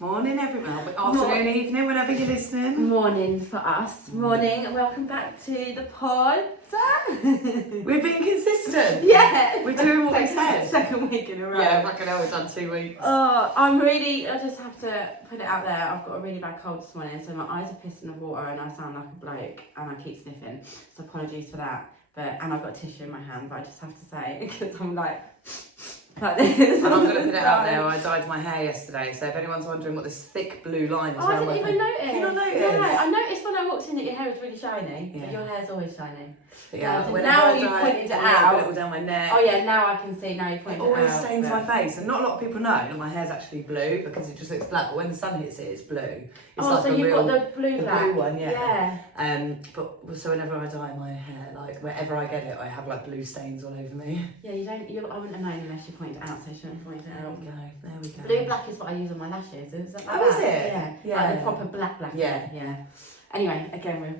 Morning, everyone. Afternoon, evening, whenever you're listening. Morning for us. Morning, and welcome back to the pod. We're being consistent. Yeah. We're doing what we said. Second week in a row. Yeah, fucking hell, we've done 2 weeks. Oh, I just have to put it out there. I've got a really bad cold this morning, so my eyes are pissing the water and I sound like a bloke and I keep sniffing. So apologies for that. And I've got tissue in my hand, but I just have to say, because I'm like this. And I'm going to put it out there, I dyed my hair yesterday, so if anyone's wondering what this thick blue line is I around my didn't even notice. Did you not notice? No, I noticed when I walked in that your hair was really shiny, Yeah. but your hair's always shiny. Yeah, now you pointed it out. A little down my neck. Oh yeah, now I can see, now you pointed It it out. always stains my face, and not a lot of people know that my hair's actually blue because it just looks black, but when the sun hits it, it's blue. It's so you've got the blue black. blue one, yeah. Yeah. But so whenever I dye my hair, like wherever I get it, I have like blue stains all over me. Yeah, I wouldn't have known unless you pointed it out, so you shouldn't have pointed it out. There we go. Blue black is what I use on my lashes. Is that like Oh, is that? it? Yeah. Yeah. Like the proper black. Yeah. Anyway, again, we're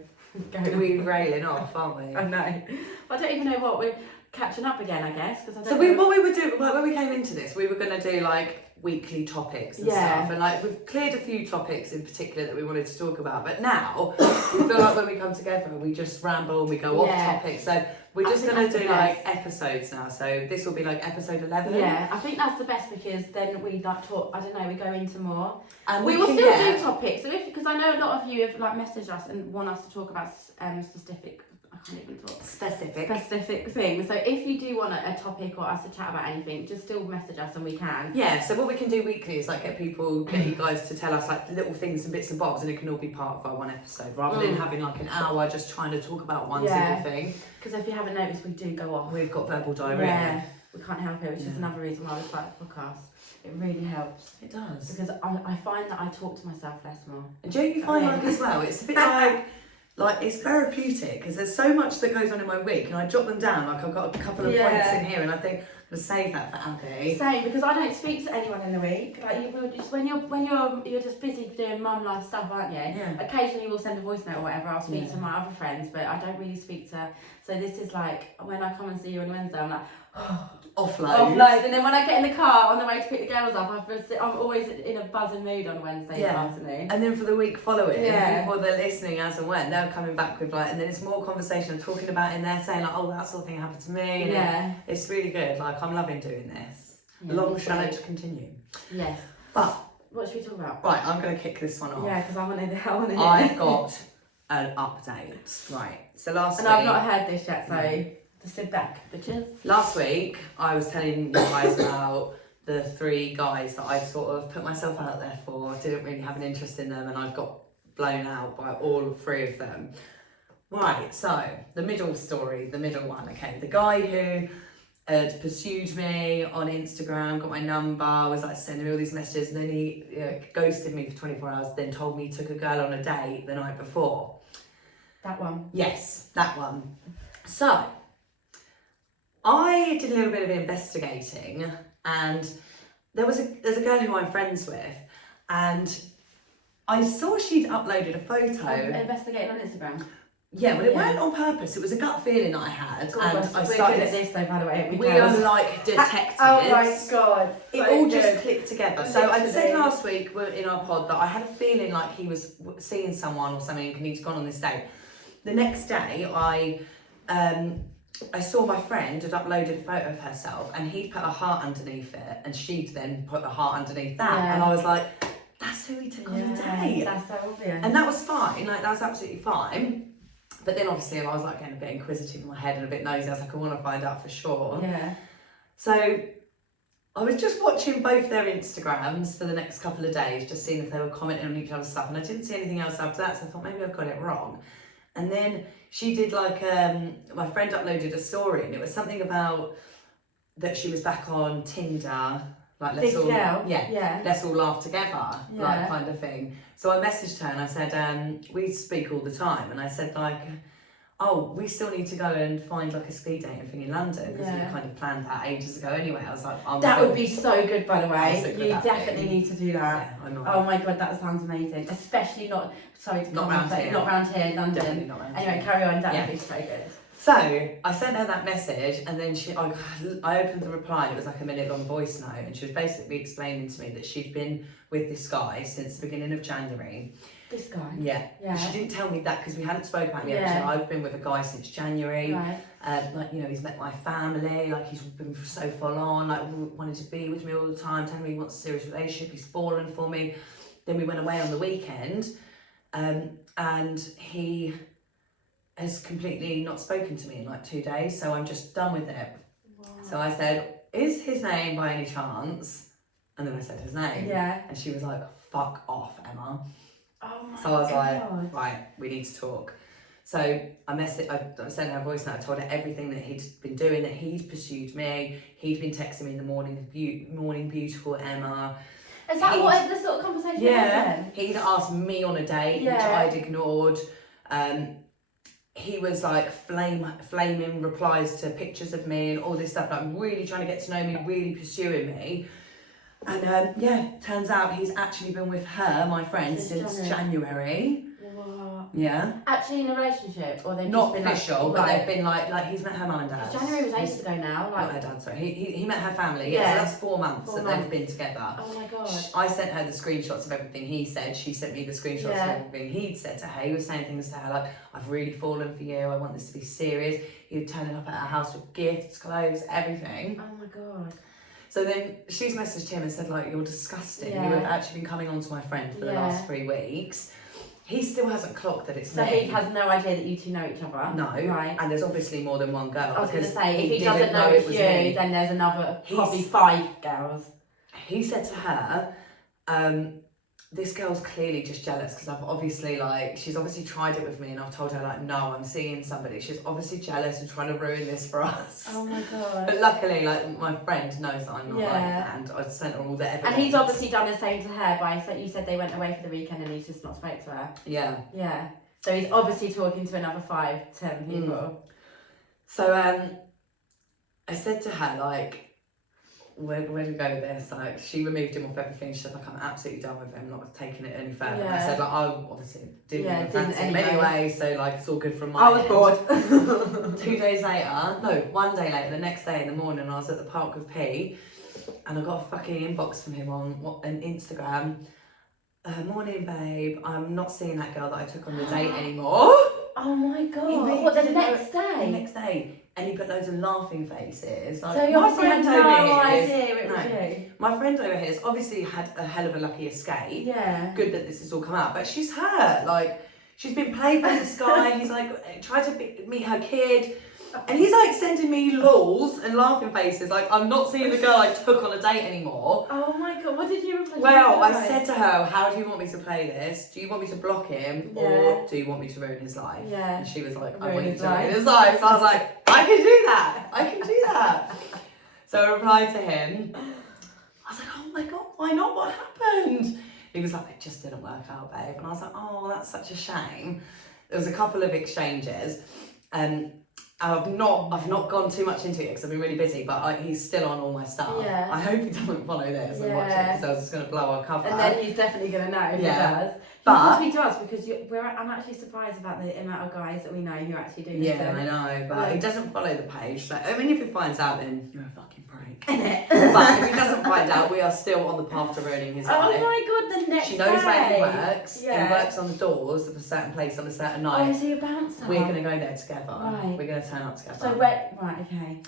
going We're railing off, aren't we? I know. I don't even know what we're catching up again, I guess. Cause I don't So what we were doing, like, when we came into this, we were going to do like weekly topics and stuff, and like we've cleared a few topics in particular that we wanted to talk about, but now we feel like when we come together we just ramble and we go off topic, so we're just going to do like episodes now, so this will be like episode 11. Yeah, I think that's the best because then we like talk, I don't know, we go into more, and we will can still do topics, so because I know a lot of you have like messaged us and want us to talk about specific things. So if you do want a topic or us to chat about anything, just still message us and we can. Yeah, so what we can do weekly is like get you guys to tell us like little things and bits and bobs, and it can all be part of our one episode rather than having like an hour just trying to talk about one single thing. Because if you haven't noticed, we do go off. We've got verbal diarrhoea. Yeah, we can't help it, which is another reason why we start the podcast. It really helps. It does. Because I find that I talk to myself less more. And do you find like as well, it's a bit like it's therapeutic because there's so much that goes on in my week and I jot them down, like I've got a couple of points in here and I think I'm gonna save that for Abby. Same, because I don't speak to anyone in the week. Like you will just when you're just busy doing mum life stuff, aren't you? Yeah. Occasionally we'll send a voice note or whatever. I'll speak to my other friends, but I don't really speak to. So this is like when I come and see you on Wednesday, I'm like. Offload. And then when I get in the car on the way to pick the girls up, I'm always in a buzzing mood on Wednesday afternoon. And then for the week following, people that are listening as and when, they're coming back with like, and then it's more conversation I'm talking about in there, saying like, oh, that sort of thing happened to me. And it's really good. Like, I'm loving doing this. Long shall it continue. Yes. But what should we talk about? Right, I'm going to kick this one off. Yeah, because I want to. I've got an update. Right. So last week. And I've not heard this yet, so. Just sit back, bitches. Last week, I was telling you guys about the 3 guys that I sort of put myself out there for. I didn't really have an interest in them, and I got blown out by all 3 of them. Right, so the middle one, okay. The guy who had pursued me on Instagram, got my number, was like sending me all these messages, and then he ghosted me for 24 hours, then told me he took a girl on a date the night before. That one? Yes, that one. So, I did a little bit of investigating, and there's a girl who I'm friends with, and I saw she'd uploaded a photo. Investigating on Instagram? Yeah, well, it weren't on purpose. It was a gut feeling that I had. God, and I we're started good at this, though, by the way. We are like detectives. Oh my God. It all just clicked together. So I said last week in our pod that I had a feeling like he was seeing someone or something and he'd gone on this date. The next day, I saw my friend had uploaded a photo of herself and he'd put a heart underneath it and she'd then put the heart underneath that. Yeah. And I was like, that's who he took on a date. That's so obvious. And that was fine, like that was absolutely fine. But then obviously I was like getting a bit inquisitive in my head and a bit nosy. I was like, I want to find out for sure. Yeah. So I was just watching both their Instagrams for the next couple of days, just seeing if they were commenting on each other's stuff. And I didn't see anything else after that, so I thought maybe I've got it wrong. And then she did like, my friend uploaded a story and it was something about that she was back on Tinder, like let's all laugh together, like kind of thing. So I messaged her and I said, we speak all the time. And I said like, oh, we still need to go and find like a speed dating thing in London because we kind of planned that ages ago anyway. I was like, that would be so good, by the way. You definitely need to do that. Yeah, I know. Oh my God, that sounds amazing. Especially not around here, London. Definitely not around anyway, carry on. That would be so good. So I sent her that message, and then I opened the reply, and it was like a minute-long voice note, and she was basically explaining to me that she'd been with this guy since the beginning of January. This guy? Yeah. Yeah. She didn't tell me that because we hadn't spoken about it yet. Yeah. So I've been with a guy since January. Right. Like, you know, he's met my family, like he's been so full on, like wanted to be with me all the time, telling me he wants a serious relationship, he's fallen for me. Then we went away on the weekend, and he has completely not spoken to me in like 2 days, so I'm just done with it. Wow. So I said, is his name by any chance? And then I said his name. Yeah. And she was like, fuck off, Emma. Oh my So I was God. like, right, we need to talk. So I sent her a voice note. I told her everything that he'd been doing, that he'd pursued me. He'd been texting me in the morning, beautiful Emma. Is that what the sort of conversation was then? He'd asked me on a date, which I'd ignored. He was like flaming replies to pictures of me and all this stuff, like really trying to get to know me, really pursuing me. And turns out he's actually been with her, my friend, since January. What? Yeah. Actually in a relationship, or they've Not just been official, like, but they've been like he's met her mum and dad. January was ages ago now. Not her dad, sorry. He met her family. Yeah. So that's 4 months that they've been together. Oh my God. I sent her the screenshots of everything he said. She sent me the screenshots of everything he'd said to her. He was saying things to her like, I've really fallen for you. I want this to be serious. He was turning up at her house with gifts, clothes, everything. Oh my God. So then she's messaged him and said, like, you're disgusting. You have actually been coming on to my friend for the last 3 weeks. He still hasn't clocked that it's me. So he has no idea that you two know each other? No. Right. And there's obviously more than one girl. I was going to say, if he didn't doesn't know it's was you, me. then there's another, probably 5 girls. He said to her, this girl's clearly just jealous because I've obviously she's obviously tried it with me, and I've told her like, no, I'm seeing somebody. She's obviously jealous and trying to ruin this for us. Oh my God. But luckily, like, my friend knows that I'm not like that, and I sent her all the evidence. And he's obviously done the same to her by, so you said they went away for the weekend and he's just not spoke to her. Yeah. Yeah. So he's obviously talking to another 5, 10 people. So I said to her, like, where do we go with this? Like, she removed him off everything. She said, like, I'm absolutely done with him, not taking it any further. And I said, like, I obviously didn't even fancy him anyway, so like it's all good from my I was bored. 2 days later, no, 1 day later, the next day in the morning, I was at the park with P, and I got a fucking inbox from him on Instagram. Morning, babe. I'm not seeing that girl that I took on the date anymore. Oh my God. Really What, the next day? The next day. And he put loads of laughing faces. Like, So you obviously had no idea it was you? My friend over here has obviously had a hell of a lucky escape. Yeah. Good that this has all come out. But she's hurt. Like, she's been played by this guy. He's like, tried to meet her kid. And he's like sending me lols and laughing faces. Like, I'm not seeing the girl I took on a date anymore. Oh my God, what did you reply? Well, I said to her, how do you want me to play this? Do you want me to block him or do you want me to ruin his life? Yeah. And she was like, I Ruin want you his to ruin life. his life. So I was like, I can do that. I can do that. So I replied to him. I was like, oh my God, why not? What happened? He was like, it just didn't work out, babe. And I was like, oh, that's such a shame. There was a couple of exchanges. I've not gone too much into it because I've been really busy, but he's still on all my stuff. Yeah. I hope he doesn't follow this and watch it because I was just going to blow our cover. And then he's definitely going to know if he does. But he probably does because I'm actually surprised about the amount of guys that we know who actually do this. Yeah, I know, but he doesn't follow the page. So, I mean, if he finds out, then you're a fucking break. Isn't it? But if he doesn't find out, we are still on the path to ruining his life. Oh my God, the next She knows day. where he works. Yeah. He works on the doors of a certain place on a certain night. Oh, is he a bouncer? We're going to go there together. Right. We're going to turn up together. So right, okay.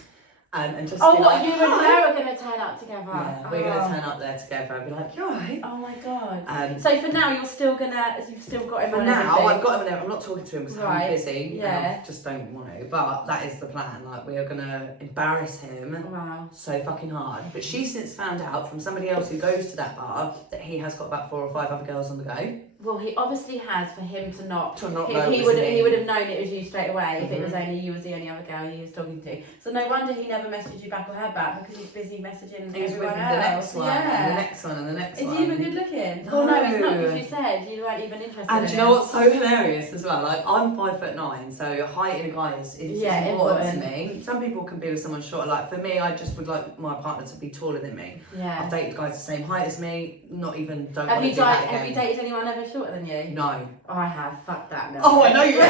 And just Oh, be what, like, you and her are going to turn up together? Yeah, we're going to turn up there together and be like, you're right. Oh my God. So So for now, you've still got him for on now, everything? I've got him there. I'm not talking to him because Right. I'm busy. Yeah. And I just don't want to. But that is the plan. Like, we are going to embarrass him Wow. so fucking hard. But she's since found out from somebody else who goes to that bar that he has got about 4 or 5 other girls on the go. Well, he obviously has for him to not. Know He it was would me. he would have known it was you straight away if it was Mhm. only you was the only other girl he was talking to. So no wonder he never messaged you back or her back because he's busy messaging He was with everyone the else. next one, Yeah. and the next one, and the next Is one. he even good looking? No. Well, no, he's not because you said you weren't even interested. And in do you know him. what's so hilarious as well? Like, I'm 5'9", so height in a guy is important to me. Some people can be with someone shorter. Like, for me, I just would like my partner to be taller than me. Yeah. I've dated guys the same height as me. Don't Have want to you do that again. have you dated anyone ever shorter than you? No. Oh, I have. Fuck that. No. Oh, I know you.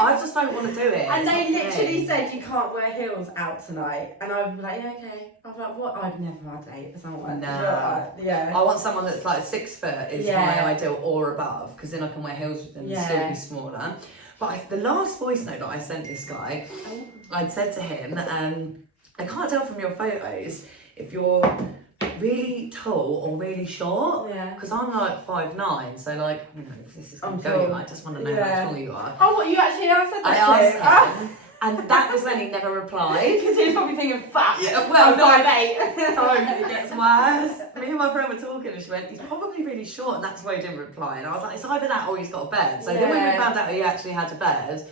I've just don't want to do it. And It's they not literally fair. said you can't wear heels out tonight, and I was like, yeah, okay. I was like, what? I'd never had a date with someone. Nah. Yeah. I want someone that's like 6 foot is Yeah. my ideal or above, because then I can wear heels with them and still Yeah. be smaller. But the last voice note that I sent this guy, I'd said to him, I can't tell from your photos if you're really tall or really short, Yeah. because I'm like 5'9", so like, you know, if this is going I'm to go, tall. I just want to know Yeah. how tall you are. Oh, what, you actually have said I that to asked him, and that was when he never replied. Because he was probably thinking, fuck. Yeah, well, I'm no, 5'8". Totally, it gets worse. Me and my friend were talking and she went, he's probably really short, and that's why he didn't reply. And I was like, it's either that or he's got a bed. So then when we Yeah. found out he actually had a bed,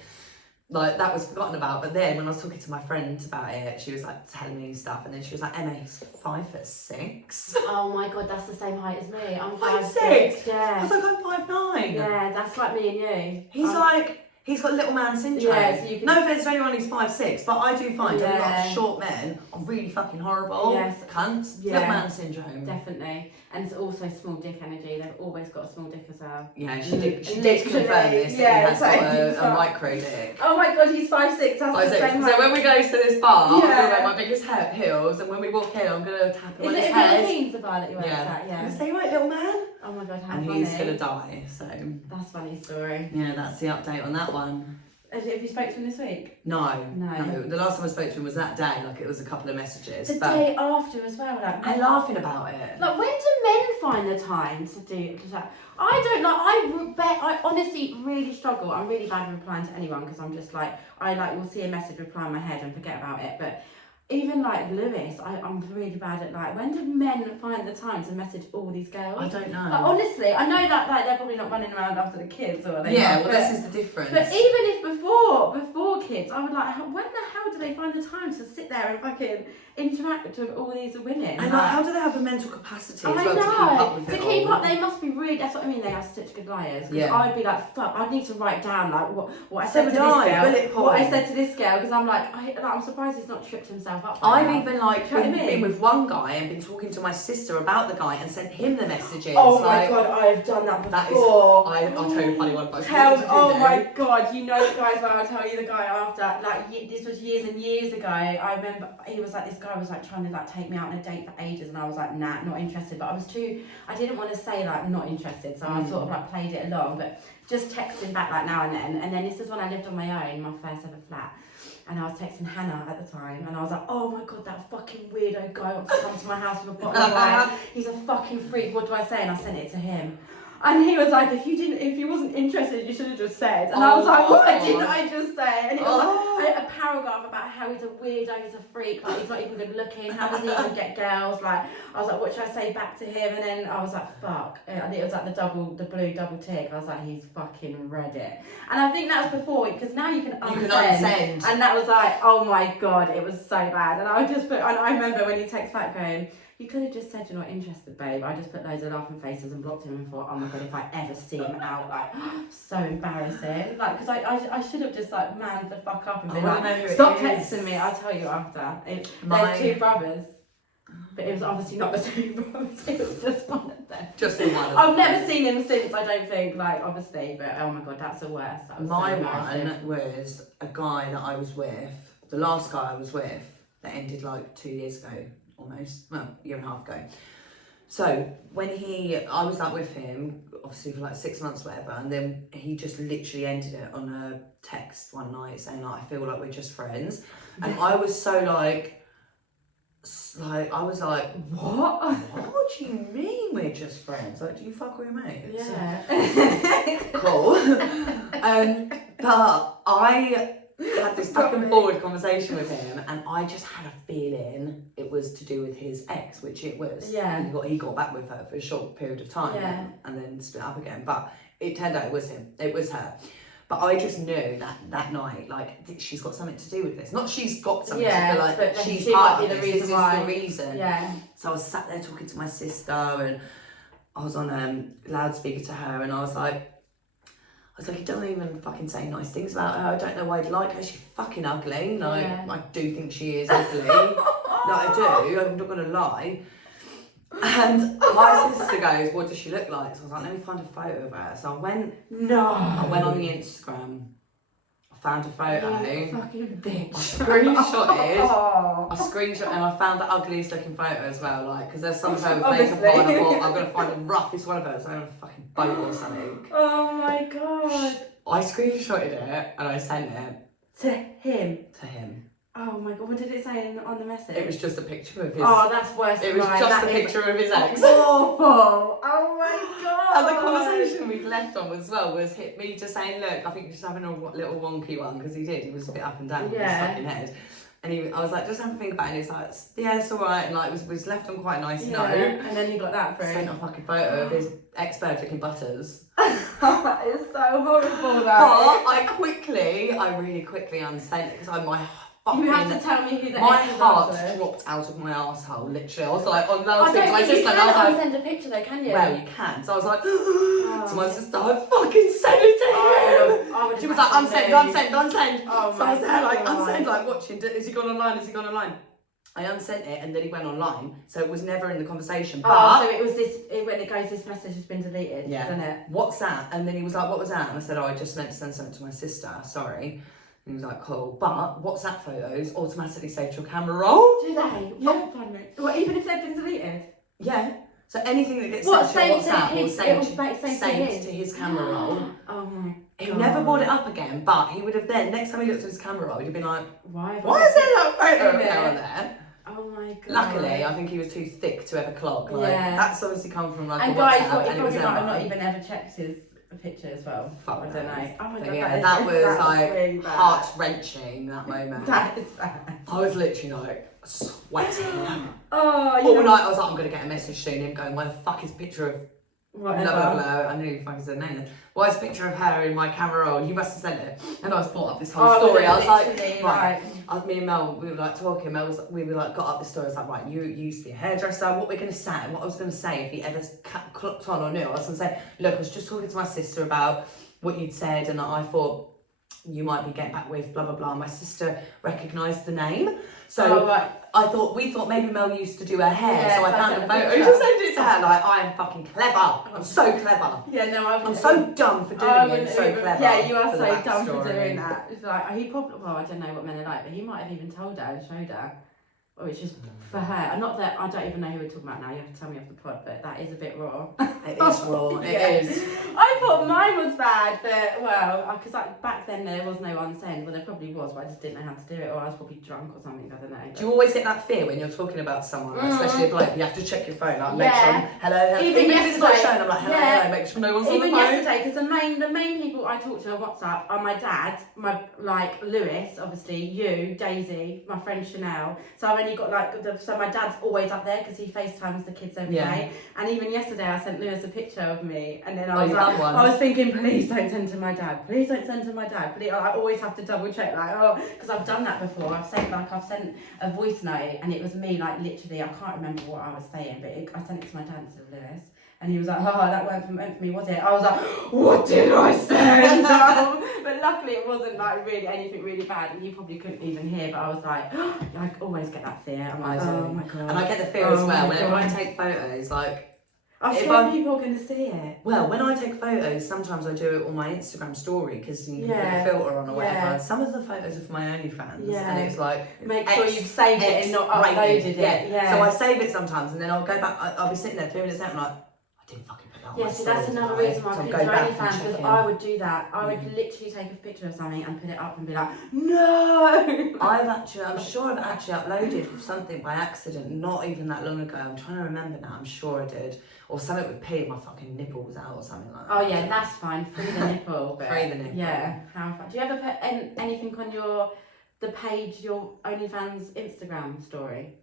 like that was forgotten about. But then when I was talking to my friend about it, she was like telling me stuff, and then she was like, Emma, he's 5'6". Oh my god, that's the same height as me. I'm 5'6"? 5'6". I Yeah. was like, I'm 5'9". Yeah, that's like me and you. He's like, he's got little man syndrome. Yeah, so you can- No offense to anyone who's 5'6", but I do find a lot Yeah. of short men are really fucking horrible. Yes. Cunts. Yeah. Little man syndrome. Definitely. And it's also small dick energy. They've always got a small dick as well. Yeah, she did Literally, confirm this, yeah, that he has got so- a micro dick. Oh my god, he's 5'6". That's the same height. So when we go to this bar, I'm Yeah. going to wear my biggest heels, and when we walk in, I'm going to tap him on Is his it a head. Philippines, the bar that you worked at? I'm Yeah. going to say, right, little man. Oh my god, how And funny. he's going to die, so... That's a funny story. Yeah, that's the update on that one. Have you spoke to him this week? No. No. The last time I spoke to him was that day, like it was a couple of messages. The but day after as well, like... I'm laughing about it. Like, when do men find the time to do that? I don't like, I honestly really struggle. I'm really bad at replying to anyone because I'm just like, will see a message, reply in my head and forget about it. But even like Lewis, I'm really bad at like, when do men find the time to message all these girls? I don't know. Like, honestly, I know that like they're probably not running around after the kids or they Yeah, are, well, this is the difference. But even if before kids, I would like, when the hell do they find the time to sit there and fucking interact with all these women? And like, how do they have the mental capacity as I well know. to keep up with it To keep all? up, they must be really. That's what I mean. They are such good liars. Because Yeah. I'd be like, fuck. I'd need to write down like what I So said to would this I, girl. bullet What I point. said to this girl because I'm like, I'm surprised he's not tripped himself up. by I've now. even like Do you know what I been mean? with one guy and been talking to my sister about the guy and sent him the messages. Oh my like, god, I've done that that is- before. I'll tell you a funny one. But Oh my god, you know the guys where I'll tell you the guy after, like this was years and years ago. I remember he was like, this guy was like trying to like take me out on a date for ages and I was like, nah, not interested. But I didn't want to say like not interested, so I sort of like played it along, but just texting back like now and then. And then this is when I lived on my own, my first ever flat. And I was texting Hannah at the time, and I was like, oh my god, that fucking weirdo guy wants to come to my house with a bottle of wine. He's a fucking freak, what do I say? And I sent it to him. And he was like, if you wasn't interested, you should have just said. And I was like, what did I just say? And it was like a paragraph about how he's a weirdo, he's a freak, like he's not even good looking, how does he even get girls? Like, I was like, what should I say back to him? And then I was like, fuck. And it was like the blue double tick. I was like, he's fucking read it. And I think that's before, because now you can unsend. And that was like, oh my god, it was so bad. And I just put, and I remember when he texted back going, you could have just said you're not interested, babe. I just put loads of laughing faces and blocked him and thought, oh my god, if I ever see him out, like, so embarrassing. Like, because I should have just like manned the fuck up and been like, stop texting me. I'll tell you after. There's two brothers, but it was obviously not the two brothers. It was just one of them. Just the one. I've never seen him since. I don't think, like, obviously, but oh my god, that's the worst. That was My so embarrassing. one was a guy that I was with, the last guy I was with, that ended like 2 years ago, almost, well, a year and a half ago. So when I was like with him, obviously for like 6 months, whatever, and then he just literally ended it on a text one night saying like, I feel like we're just friends. And I was so like, I was like, what? What do you mean we're just friends? Like, do you fuck with your mates? Yeah. Cool. But I had this back and forward conversation with him, and I just had a feeling it was to do with his ex, which it was. Yeah. He got back with her for a short period of time, Yeah. and then split up again. But it turned out it was him. It was her. But I just knew that night, like, she's got something to do with this. Not she's got something to do, like, but she's she part might of be this. the This reason is why. the reason. Yeah. So I was sat there talking to my sister, and I was on loudspeaker to her, and I was like, you don't even fucking say nice things about her. I don't know why you'd like her. She's fucking ugly. Like, Yeah. I do think she is ugly. Like, I do. I'm not gonna lie. And my sister goes, what does she look like? So I was like, let me find a photo of her. So I went on the Instagram. I found a photo. You fucking bitch. I screenshot and I found the ugliest looking photo as well, like, because there's some photos makeup on, I thought I'm going to find the roughest one of those, I'm on a fucking boat or something. Oh my god. I screenshotted it and I sent it. To him? To him. Oh my god, what did it say on the message? It was just a picture of his... Oh, that's worse. It was just a picture of his ex. Awful. Oh my god. And the conversation we'd left on as well was me just saying, look, I think you're just having a little wonky one, because he did. He was a bit up and down with his fucking head. And I was like, just have a think about it. And he was like, yeah, it's all right. And like, was left on quite a nice note. And then he got that through. Sent a fucking photo of his ex-bird licking butters. That is so horrible, But I really quickly unsent it, because you have to tell me who the my ex is heart after. dropped out of my arsehole, literally. I was like, on those I things, don't my think you sister, and I was can like, send a picture though, can you? well, you can. So I was like, to my sister, I fucking sent it to him. She was like, unsend. Oh So I was there like, God. unsend, like watching, is he gone online? I unsent it and then he went online, so it was never in the conversation. But so it was when it goes, this message has been deleted, isn't it? What's that? And then he was like, what was that? And I said, I just meant to send something to my sister, sorry. And he was like, cool. But WhatsApp photos automatically saved to your camera roll. Do they? Yeah. Well, even if they've been deleted? Yeah. So anything that gets sent to your WhatsApp will save to his camera roll. Oh my god. He never brought it up again, but he would have then, next time he looked at his camera roll, he'd been like, why is there that photo of her there? Oh my god. Luckily, I think he was too thick to ever clock. Like, that's obviously come from like and a guys, WhatsApp, he and it was probably might have not Emma. even ever checked his picture as well. Fuck I don't know. Oh my But god, yeah, that was like really bad. heart-wrenching, that moment. That is bad. I was literally like sweating. Oh, All night I was like, I'm going to get a message soon, him going, why the fuck is a picture of whatever. Blah, blah, blah. I knew you fucking said name then. Why is a picture of her in my camera roll? You must have sent it. And I was brought up this whole story. I was like, right. Me and Mel, we were like talking. We were like, got up this story. I was like, right, you used to be a hairdresser. What we're going to say, what I was going to say, if he ever clocked on or knew, I was going to say, look, I was just talking to my sister about what you'd said, and I thought you might be getting back with blah blah blah. My sister recognised the name, so we thought maybe Mel used to do her hair, so I found a photo to send it to her. Like, I am fucking clever. I'm so clever. Yeah, no, I'm so dumb for doing it. So clever. Yeah, you are so dumb for doing that. It's like he probably. Well, I don't know what men are like, but he might have even told her and showed her. Or it's just for her. And not that I don't even know who we're talking about now. You have to tell me off the pod, but that is a bit raw. It is raw. It is. I thought mine was bad, but well, because like back then there was no unsend. Well, there probably was, but I just didn't know how to do it, or I was probably drunk or something. I don't know. But... Do you always get that fear when you're talking about someone, especially a bloke? You have to check your phone, like make sure. Hello. Even if it's not showing, I'm like hello. Make sure no one's on the phone. Even yesterday, because the main people I talk to on WhatsApp are my dad, my like Lewis, obviously you, Daisy, my friend Chanel. So I've only got like so my dad's always up there because he FaceTimes the kids every day. And even yesterday I sent Lewis a picture of me, and then I was like, I was thinking, please don't send to my dad. Please don't send to my dad. But I always have to double check, like, because I've done that before. I've sent a voice note, and it was me, like literally, I can't remember what I was saying, but I sent it to my dad instead of Lewis. And he was like, that weren't for me, was it? I was like, what did I send? But luckily it wasn't like really anything really bad, and you probably couldn't even hear, but I was like, I always get that fear. I'm like, oh my god. And I get the fear as well, whenever I take photos, like, I'm sure people are going to see it. Well, when I take photos, sometimes I do it on my Instagram story, because you can put a filter on or whatever. And some of the photos are for my OnlyFans, and it's like, make sure you've saved it and not uploaded it. Yeah. So I save it sometimes, and then I'll go back. I'll be sitting there 2 minutes out, and I'm like, I didn't fucking put that on. Yeah, see, that's another reason why I couldn't do OnlyFans, because I would do that. I would literally take a picture of something and put it up and be like, no! I'm sure I've actually uploaded something by accident, not even that long ago. I'm trying to remember now, I'm sure I did. Or something with pee, my fucking nipple was out or something like that. Oh yeah, that's fine, free the nipple. Free the nipple. Yeah, how fun. Do you ever put anything on your OnlyFans Instagram story?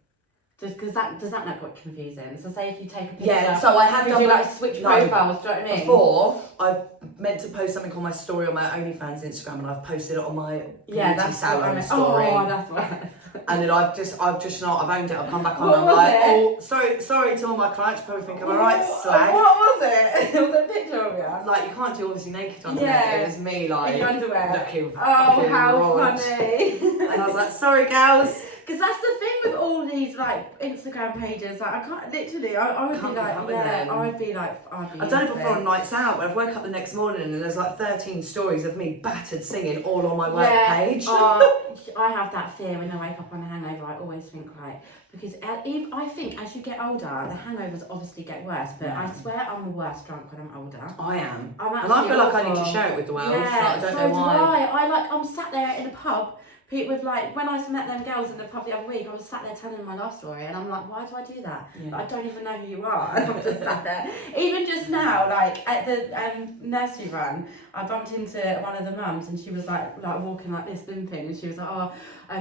Just because does that not get confusing? So say if you take a picture. Yeah, so I have done you like switch profiles, do you know what I mean? Before, I've meant to post something on my story on my OnlyFans Instagram, and I've posted it on my beauty salon story. Oh, that's what. And then I've just not, I've owned it, I've come back on, and I'm like, sorry to all my clients, you probably think I'm a right slag. What was it? It was a picture of you. Like, you can't do obviously naked on it was me like, in your underwear. Looking how rod. funny. And I was like, sorry gals. Because that's the thing with all these these like Instagram pages. Like I can't literally. I would be like, yeah, I'd be like, I've done it before on nights out where I've woke up the next morning and there's like 13 stories of me battered singing all on my work page. I have that fear when I wake up on a hangover. I always think like, because I think as you get older, the hangovers obviously get worse. But I swear I'm the worst drunk when I'm older. I am. And I feel like I need to share it with the world. Yeah, I don't know why. I'm sat there in a pub with like, when I met them girls in the pub the other week, I was sat there telling my life story and I'm like, why do I do that? Yeah. I don't even know who you are. And I'm just sat there. Even just now, like at the nursery run, I bumped into one of the mums and she was like walking like this, limping, and she was like,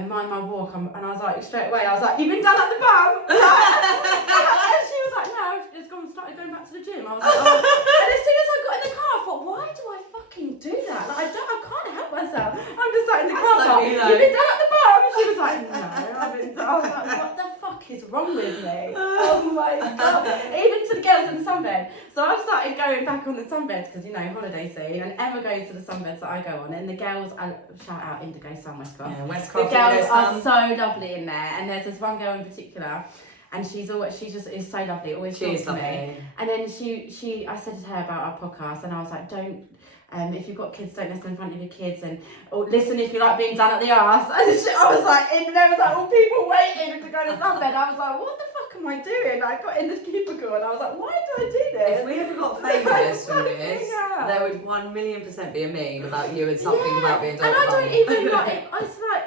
mind my walk. And I was like, straight away, I was like, you've been done at the pub? And she was like, no, it's started going back to the gym. I was like, oh. And as soon as I got in the car, I thought, why do I fucking do that? Like, I can't help myself. I'm just like in the car, like, you've been done at the bar? And she was like, no, I've been done. I was like, what the fuck is wrong with me? Oh my God. Even to the girls in the sunbed. So I've started going back on the sunbeds because, you know, holiday scene, and Emma goes to the sunbeds that I go on, and the girls, shout out Indigo Sun, Westcroft. Yeah, Westcroft. The girls are so lovely in there, and there's this one girl in particular, and she just is so lovely, always talks to me. And then I said to her about our podcast, and I was like, don't, if you've got kids, don't listen in front of your kids, or listen if you like being done at the arse. And I was like, and there was like all people waiting to go to sunbed. I was like, what the fuck am I doing? I got in this cubicle and I was like, why do I do this? If we ever got famous from this, there would 1,000,000% be a meme about you and something about being done. And I don't even like.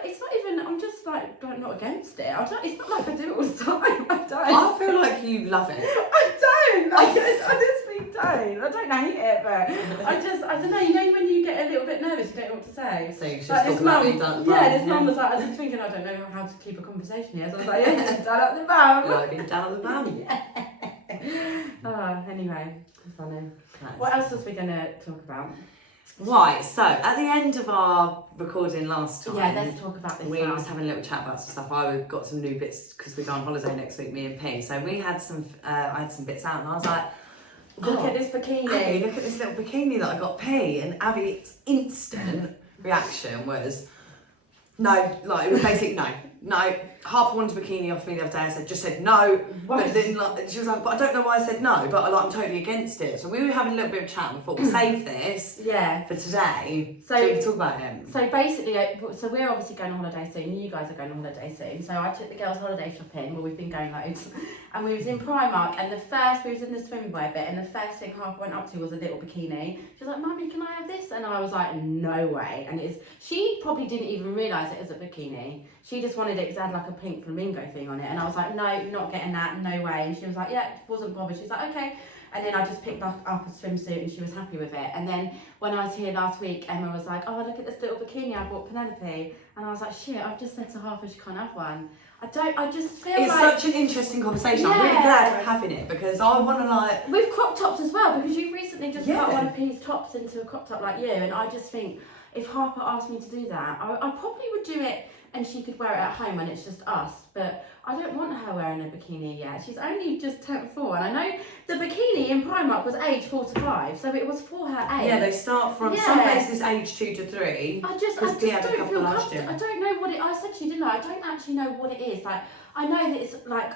It's not even. I'm just like not against it. It's not like I do it all the time. I don't. I feel like you love it. I don't. I just don't. I don't hate it, but I don't know. You know when you get a little bit nervous, you don't know what to say. So you should like talk about being done at the Yeah, this mum was like, I was thinking, I don't know how to keep a conversation here. So I was like, yeah, done at the bum. Like being done at the bum. Anyway, funny. What else was we going to talk about? Right, so at the end of our recording last time, yeah, let's talk about this. We was having a little chat about some stuff. I got some new bits because we go on holiday next week, me and P. So we had some, I had some bits out, and I was like, look at this bikini. Abby, look at this little bikini that I got P. And Abby's instant reaction was, no, like it was basically no. Harper wanted a bikini off me the other day. I just said no. But then like, she was like, but I don't know why I said no, but I'm totally against it. So we were having a little bit of chat and we thought we'll save this for today. So we can talk about it. So basically, so we're obviously going on holiday soon. You guys are going on holiday soon. So I took the girls holiday shopping, well we've been going loads. And we was in Primark, and we was in the swimming wear bit, and the first thing Harper went up to was a little bikini. She was like, Mummy, can I have this? And I was like, no way. And she probably didn't even realise it as a bikini. She just wanted it because it had like a pink flamingo thing on it. And I was like, no, you're not getting that, no way. And she was like, yeah, wasn't bothered. She was like, okay. And then I just picked up a swimsuit and she was happy with it. And then when I was here last week, Emma was like, oh, look at this little bikini I bought Penelope. And I was like, shit, I've just said to Harper she can't have one. I just feel it's such an interesting conversation. I'm really glad we're having it because I want to like... With crop tops as well, because you've recently just cut one of P's tops into a crop top like you. And I just think if Harper asked me to do that, I probably would do it and she could wear it at home and it's just us. But I don't want her wearing a bikini yet. She's only just turned 4. And I know the bikini in Primark was age 4 to 5, so it was for her age. Yeah, they start from some places age 2 to 3. I just don't feel comfortable. I don't know what it. I said to you, didn't I? I don't actually know what it is. Like I know that it's like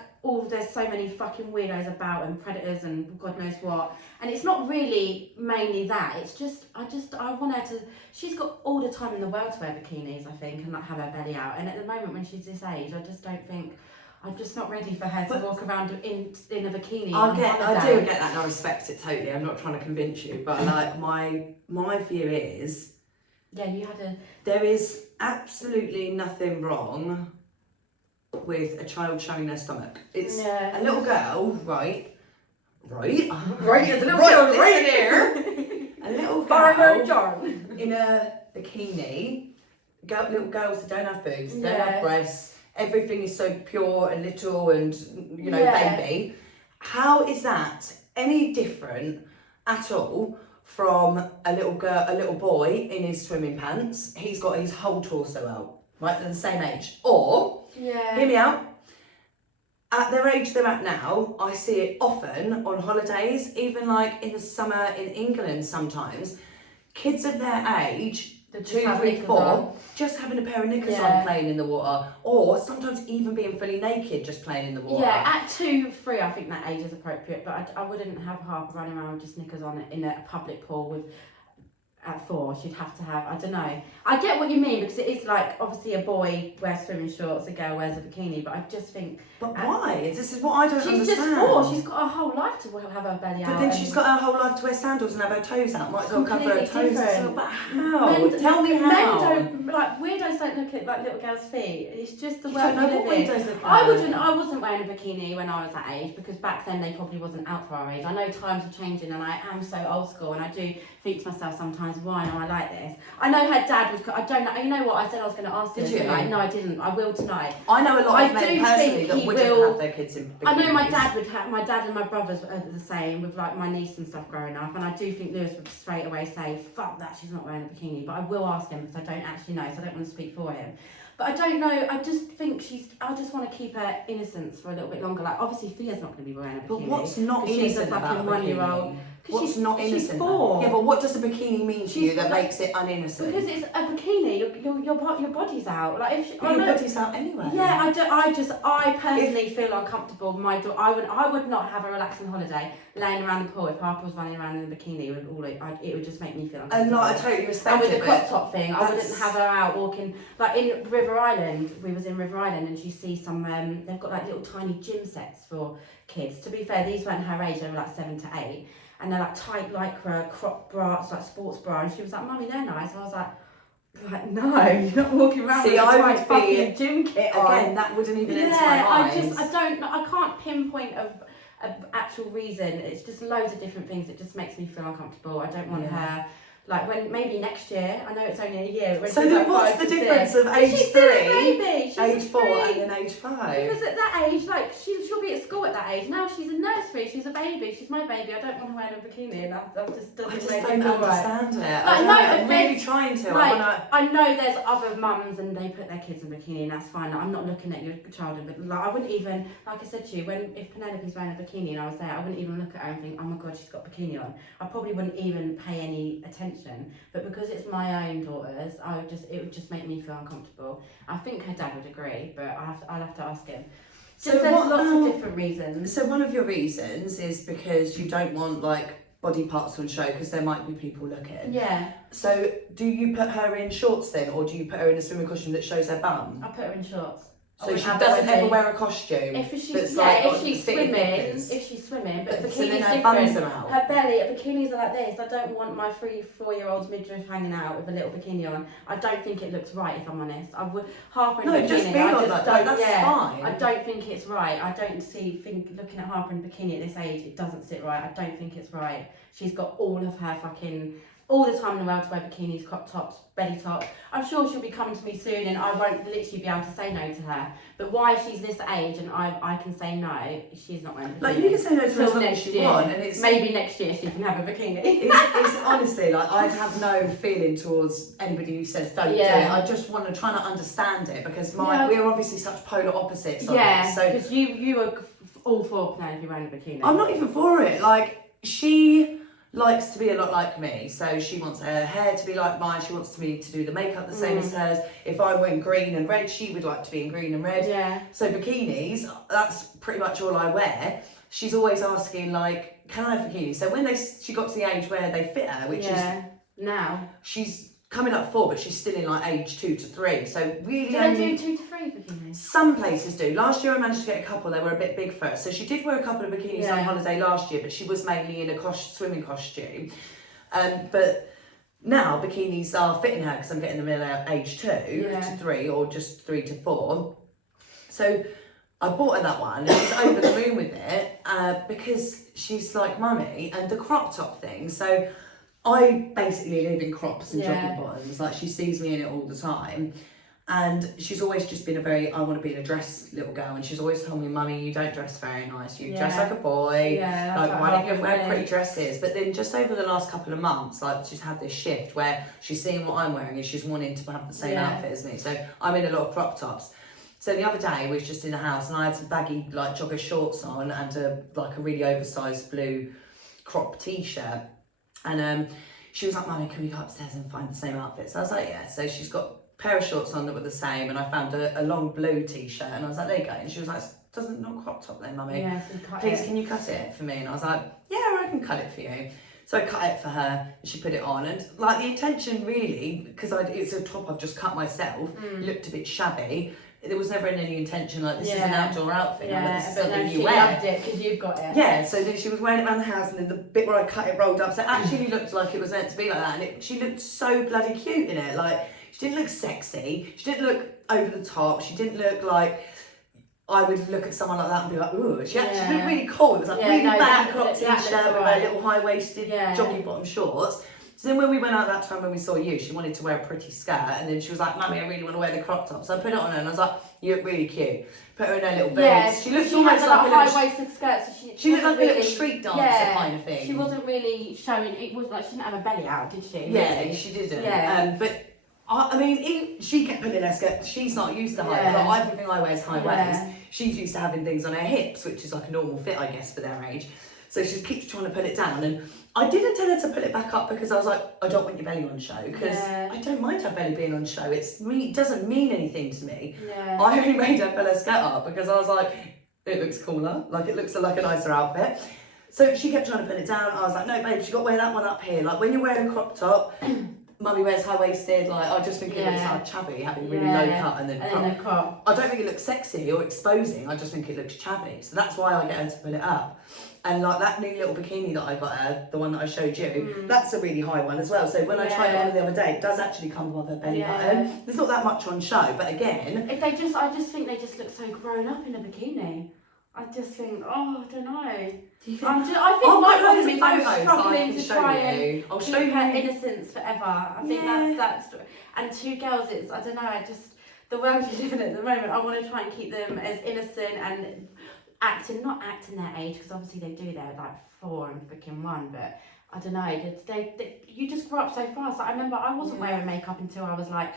there's so many fucking weirdos about and predators and God knows what. And it's not really mainly that. It's just I want her to. She's got all the time in the world to wear bikinis, I think, and like have her belly out. And at the moment when she's this age, I just don't think. I'm just not ready for her to walk around in a bikini. I do get that and I respect it totally. I'm not trying to convince you, but like my view is there is absolutely nothing wrong with a child showing their stomach. It's a little girl, right, there's a little girl right here. A little girl in a bikini. Little girls that don't have boobs, don't have breasts. Everything is so pure and little and, baby. How is that any different at all from a little boy in his swimming pants? He's got his whole torso out, right? They're the same age. Or, hear me out, at their age they're at now, I see it often on holidays, even like in the summer in England sometimes, kids of their age 2, 3, 4, just having a pair of knickers on playing in the water, or sometimes even being fully naked just playing in the water. Yeah, at 2, 3 I think that age is appropriate, but I wouldn't have Harper running around with just knickers on in a public pool with. At 4, she'd have to have, I don't know. I get what you mean, because it is like, obviously a boy wears swimming shorts, a girl wears a bikini, but I just think... But why? This is what I don't understand. She's just 4, she's got her whole life to have her belly out. But then she's got her whole life to wear sandals and have her toes out. Might as well cover her toes. Different. But how? Tell me how. Men don't, weirdos don't look at like little girls' feet. It's just the world we live in. Weirdos look I wasn't wearing a bikini when I was that age, because back then they probably wasn't out for our age. I know times are changing and I am so old school, and I do think to myself sometimes, why am I like this? I know her dad was, I don't know, you know what, I said I was going to ask Did this you? tonight. No, I didn't. I will tonight. I know a lot of men personally that wouldn't have their kids in bikinis. I know my dad would have, my dad and my brothers are the same with like my niece and stuff growing up, and I do think Lewis would straight away say, fuck that, she's not wearing a bikini, but I will ask him because I don't actually know, so I don't want to speak for him. But I don't know, I just think I just want to keep her innocence for a little bit longer. Like, obviously, Thea's not going to be wearing a bikini. But what's not innocent about a bikini? What's not innocent? She's 4. Yeah, but what does a bikini mean to you that makes it uninnocent? Because it's a bikini, your body's out. Like if your body's out anyway. Yeah, I personally feel uncomfortable. I would not have a relaxing holiday laying around the pool if Harper was running around in a bikini with all it would just make me feel uncomfortable. And like, I totally respect it. And with the crop but top thing, I wouldn't have her out walking like in River Island. We was in River Island and she sees some. They've got like little tiny gym sets for kids. To be fair, these weren't her age. They were like 7 to 8. And they're like tight lycra crop bras, like sports bra, and she was like, "Mummy, they're nice." I was like, no, you're not walking around with a tight fucking gym kit on. Again, that wouldn't even enter my mind. I can't pinpoint a actual reason. It's just loads of different things. It just makes me feel uncomfortable. I don't want her. Like when maybe next year, I know it's only a year. So then what's the difference of age 3, age 4 and then age 5? Because at that age, like she'll be at school at that age. Now she's in nursery, she's a baby, she's my baby. I don't want her wearing a bikini, and that just doesn't make me feel right. I just don't understand it. I'm really trying to. I know there's other mums and they put their kids in bikini, and that's fine. I'm not looking at your child, but like I wouldn't even, like I said to you, if Penelope's wearing a bikini and I was there, I wouldn't even look at her and think, oh my god, she's got a bikini on. I probably wouldn't even pay any attention. But because it's my own daughters, it would just make me feel uncomfortable. I think her dad would agree, but I'll have to ask him. So there's lots of different reasons. So one of your reasons is because you don't want like body parts on show because there might be people looking. Yeah. So do you put her in shorts then, or do you put her in a swimming costume that shows her bum? I put her in shorts. So she doesn't ever wear a costume. If she's swimming, but bikini's so then her different. bums are out. Her belly, bikinis are like this. I don't want my 3-4-year-old's midriff hanging out with a little bikini on. I don't think it looks right, if I'm honest. I would Harper in a bikini. Just be on that. That's fine. I don't think it's right. I don't looking at Harper in a bikini at this age, it doesn't sit right. I don't think it's right. She's got all of her all the time in the world to wear bikinis, crop tops, belly tops. I'm sure she'll be coming to me soon and I won't literally be able to say no to her. But why she's this age and I can say no, she's not wearing a bikini. Like you can say no to her as long as you want, and it's maybe next year she can have a bikini. it's honestly like I have no feeling towards anybody who says don't do it. I just want to try to understand it because we're obviously such polar opposites on it. So because you are all for Penelope wearing a bikini. I'm not even for it. Like she likes to be a lot like me, so she wants her hair to be like mine, she wants me to do the makeup the same as hers. If I'm wearing green and red, she would like to be in green and red. Yeah. So bikinis, that's pretty much all I wear. She's always asking like, can I have a bikini? So when she got to the age where they fit her, which is now she's coming up 4, but she's still in like age 2 to 3. So really, do they do 2 to 3 bikinis? Some places do. Last year I managed to get a couple. They were a bit big for her. So she did wear a couple of bikinis on holiday last year, but she was mainly in a swimming costume. But now bikinis are fitting her because I'm getting them in age 2 to 3 or just 3 to 4. So I bought her that one and she's over the moon with it because she's like mummy and the crop top thing. So I basically live in crops and jogging bottoms. Like she sees me in it all the time. And she's always just been I want to be in a dress little girl. And she's always told me, mummy, you don't dress very nice. You dress like a boy. Like, why don't you wear pretty dresses? But then just over the last couple of months, like she's had this shift where she's seeing what I'm wearing and she's wanting to have the same outfit as me. So I'm in a lot of crop tops. So the other day we was just in the house and I had some baggy like jogger shorts on and a really oversized blue crop t-shirt. And she was like, Mummy, can we go upstairs and find the same outfit? So I was like, yeah. So she's got a pair of shorts on that were the same, and I found a long blue t-shirt, and I was like, there you go. And she was like, doesn't look crop top then, Mummy. Yeah, so you cut Please, it. can you cut it for me? And I was like, yeah, I can cut it for you. So I cut it for her, and she put it on, and like the intention really, because it's a top I've just cut myself, looked a bit shabby. There was never any intention like this is an outdoor outfit. Yeah, like, this is but something no, you she wear. loved it because you've got it. Yeah, so then she was wearing it around the house, and then the bit where I cut it rolled up, so it actually looked like it was meant to be like that, and she looked so bloody cute in it. Like, she didn't look sexy, she didn't look over the top, she didn't look like I would look at someone like that and be like, ooh, she actually looked really cool. It was like really baggy crop t-shirt with her little high-waisted jogging bottom shorts. So then when we went out that time when we saw you, she wanted to wear a pretty skirt, and then she was like, Mummy, I really want to wear the crop top. So I put it on her and I was like, you look really cute. Put her in her little boots. Yeah, she looked almost like like a high-waisted skirt, so she looked like really, a little street dancer kind of thing. She wasn't really showing, it was like, she didn't have a belly out, did she? Yeah, really? she didn't. Yeah. But I mean, she kept pulling her skirt. She's not used to high. Like, everything I wear is high waist. She's used to having things on her hips, which is like a normal fit, I guess, for their age. So she keeps trying to pull it down, and I didn't tell her to pull it back up because I was like, I don't want your belly on show, because I don't mind her belly being on show. It doesn't mean anything to me. Yeah. I only made her pull her skirt up because I was like, it looks cooler, like it looks like a nicer outfit. So she kept trying to pull it down. I was like, no, babe, you got to wear that one up here. Like when you're wearing a crop top, Mummy wears high-waisted, like I just think it looks like chavvy, having really low cut and then crop. I don't think it looks sexy or exposing, I just think it looks chavvy. So that's why I get her to pull it up. And like that new little bikini that I got her, the one that I showed you, that's a really high one as well. So when I tried it on the other day, it does actually come above her belly button. There's not that much on show, but again... I just think they just look so grown up in a bikini. I just think, I don't know. I think my problem is I'm struggling to try and keep her innocence forever. I think that's and two girls, it's, I don't know, the world you live in at the moment, I want to try and keep them as innocent and not acting their age, because obviously they do, they're like 4 and freaking 1, but I don't know, you just grow up so fast. Like, I remember I wasn't wearing makeup until I was like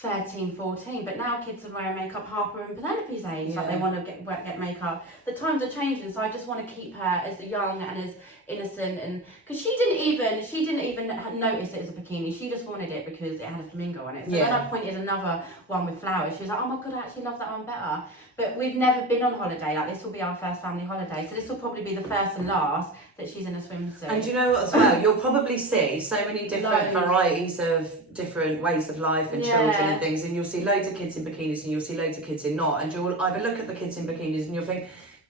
13, 14, but now kids are wearing makeup Harper and Penelope's age, like they want to get makeup. The times are changing, so I just want to keep her as young and as innocent, and because she didn't even notice it as a bikini. She just wanted it because it had a flamingo on it. So when I pointed another one with flowers, she was like, oh my god, I actually love that one better. But we've never been on holiday. Like, this will be our first family holiday, so this will probably be the first and last that she's in a swimsuit. And you know what as well, you'll probably see so many different varieties of different ways of life and children and things, and you'll see loads of kids in bikinis and you'll see loads of kids in not, and you'll either look at the kids in bikinis and you'll think,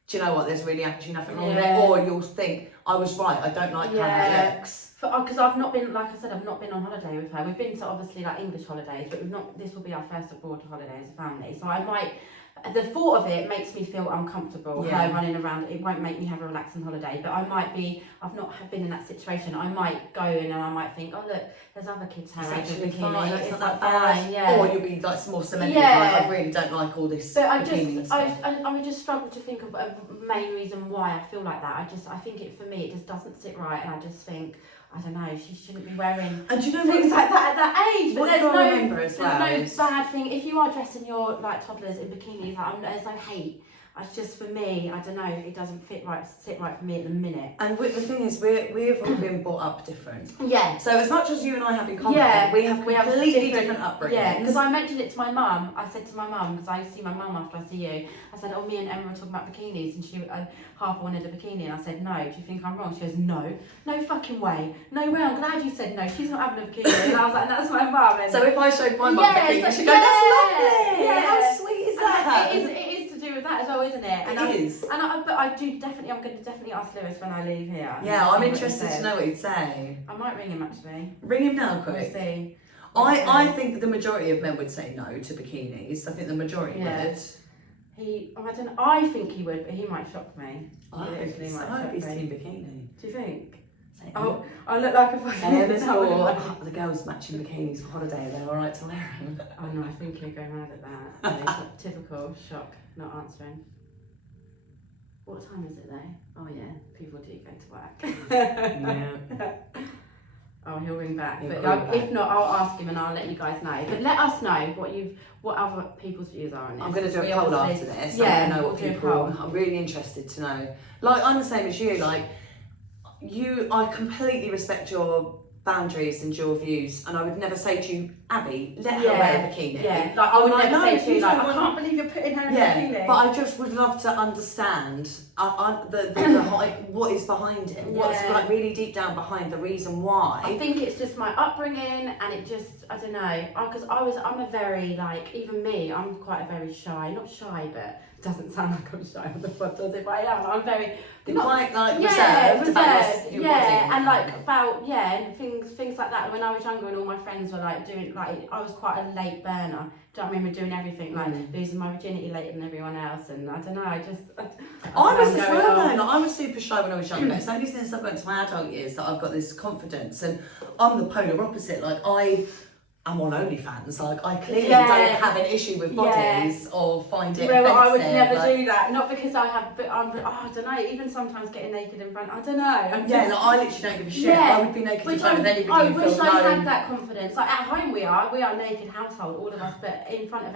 do you know what, there's really actually nothing wrong with it, or you'll think, I was right, I don't like how that looks. Because I've not been, like I said, I've not been on holiday with her. We've been to obviously like English holidays, but we've not. This will be our first abroad holiday as a family. So I might. The thought of it makes me feel uncomfortable. Her running around, it won't make me have a relaxing holiday. But I might be. I've not been in that situation. I might go in and I might think, oh look, there's other kids her age with bikini. It's not that bad. Or you'll be like more cemented. Like, I really don't like all this. But I would just struggle to think of a main reason why I feel like that. I think it, for me, it just doesn't sit right, and I just think, I don't know, she shouldn't be wearing and you know things like that at that age. But there's no bad thing. If you are dressing your like toddlers in bikinis, like, there's no hate. It's just, for me, I don't know, it doesn't sit right for me at the minute. And the thing is, we've all been brought up different. Yeah. So as much as you and I have in common, we have completely different upbringings. Yeah, because I mentioned it to my mum. I said to my mum, because I see my mum after I see you, I said, oh, me and Emma were talking about bikinis, and Harper wanted a bikini, and I said, no, do you think I'm wrong? She goes, no fucking way. No way, I'm glad you said no, she's not having a bikini. And I was like, that's my mum. And so if I showed my mum bikini, she'd go, that's lovely. Yeah. How sweet is that? It is to do with that as well, isn't it? And it is. But I'm going to definitely ask Lewis when I leave here. Yeah, I'm interested to know what he'd say. I might ring him actually. Ring him now, quick. We'll see. I think the majority of men would say no to bikinis. I think the majority would. I think he would, but he might shock me. I hope he's team bikini. Do you think? I look like a fucking... The girls matching bikinis for holiday, they're alright to wear them. Oh no, I think he'll go mad at that. Typical shock, not answering. What time is it though? Oh yeah, people do go to work. Yeah. Oh, he'll ring back. If not, I'll ask him and I'll let you guys know. But let us know what other people's views are on this. I'm going to do a poll after this. Yeah, I know what people. I'm really interested to know. Like, I'm the same as you. Like, I completely respect your boundaries and your views, and I would never say to you, Abby, let her Yeah, wear a bikini. Yeah, like I would I'm never like, say to you, no, like, you I don't can't believe you're putting her in a bikini. but I just would love to understand what is behind it. What's Yeah. like really deep down behind the reason why. I think it's just my upbringing, and it just, I don't know, because I'm a very, like, even me, I'm quite a very shy, not shy, but it doesn't sound like I'm shy on the front, does it? But I am. I'm very You're quite like yeah, reserved about your body. and like about and things like that. When I was younger and all my friends were like doing, like, I was quite a late burner. Do you know what I mean? We're doing everything, like losing my virginity later than everyone else, and I don't know. I was as well though. Like, I was super shy when I was younger. It's only since I've got into my adult years that I've got this confidence, and I'm the polar opposite. Like I'm on OnlyFans. Like I clearly don't have an issue with bodies or find it offensive. I would never do that. Not because I have, but I don't know. Even sometimes getting naked in front, I don't know. I literally don't give a shit. I would be naked in front of anybody. I wish I had that confidence. Like at home we are a naked household, all of us. But in front of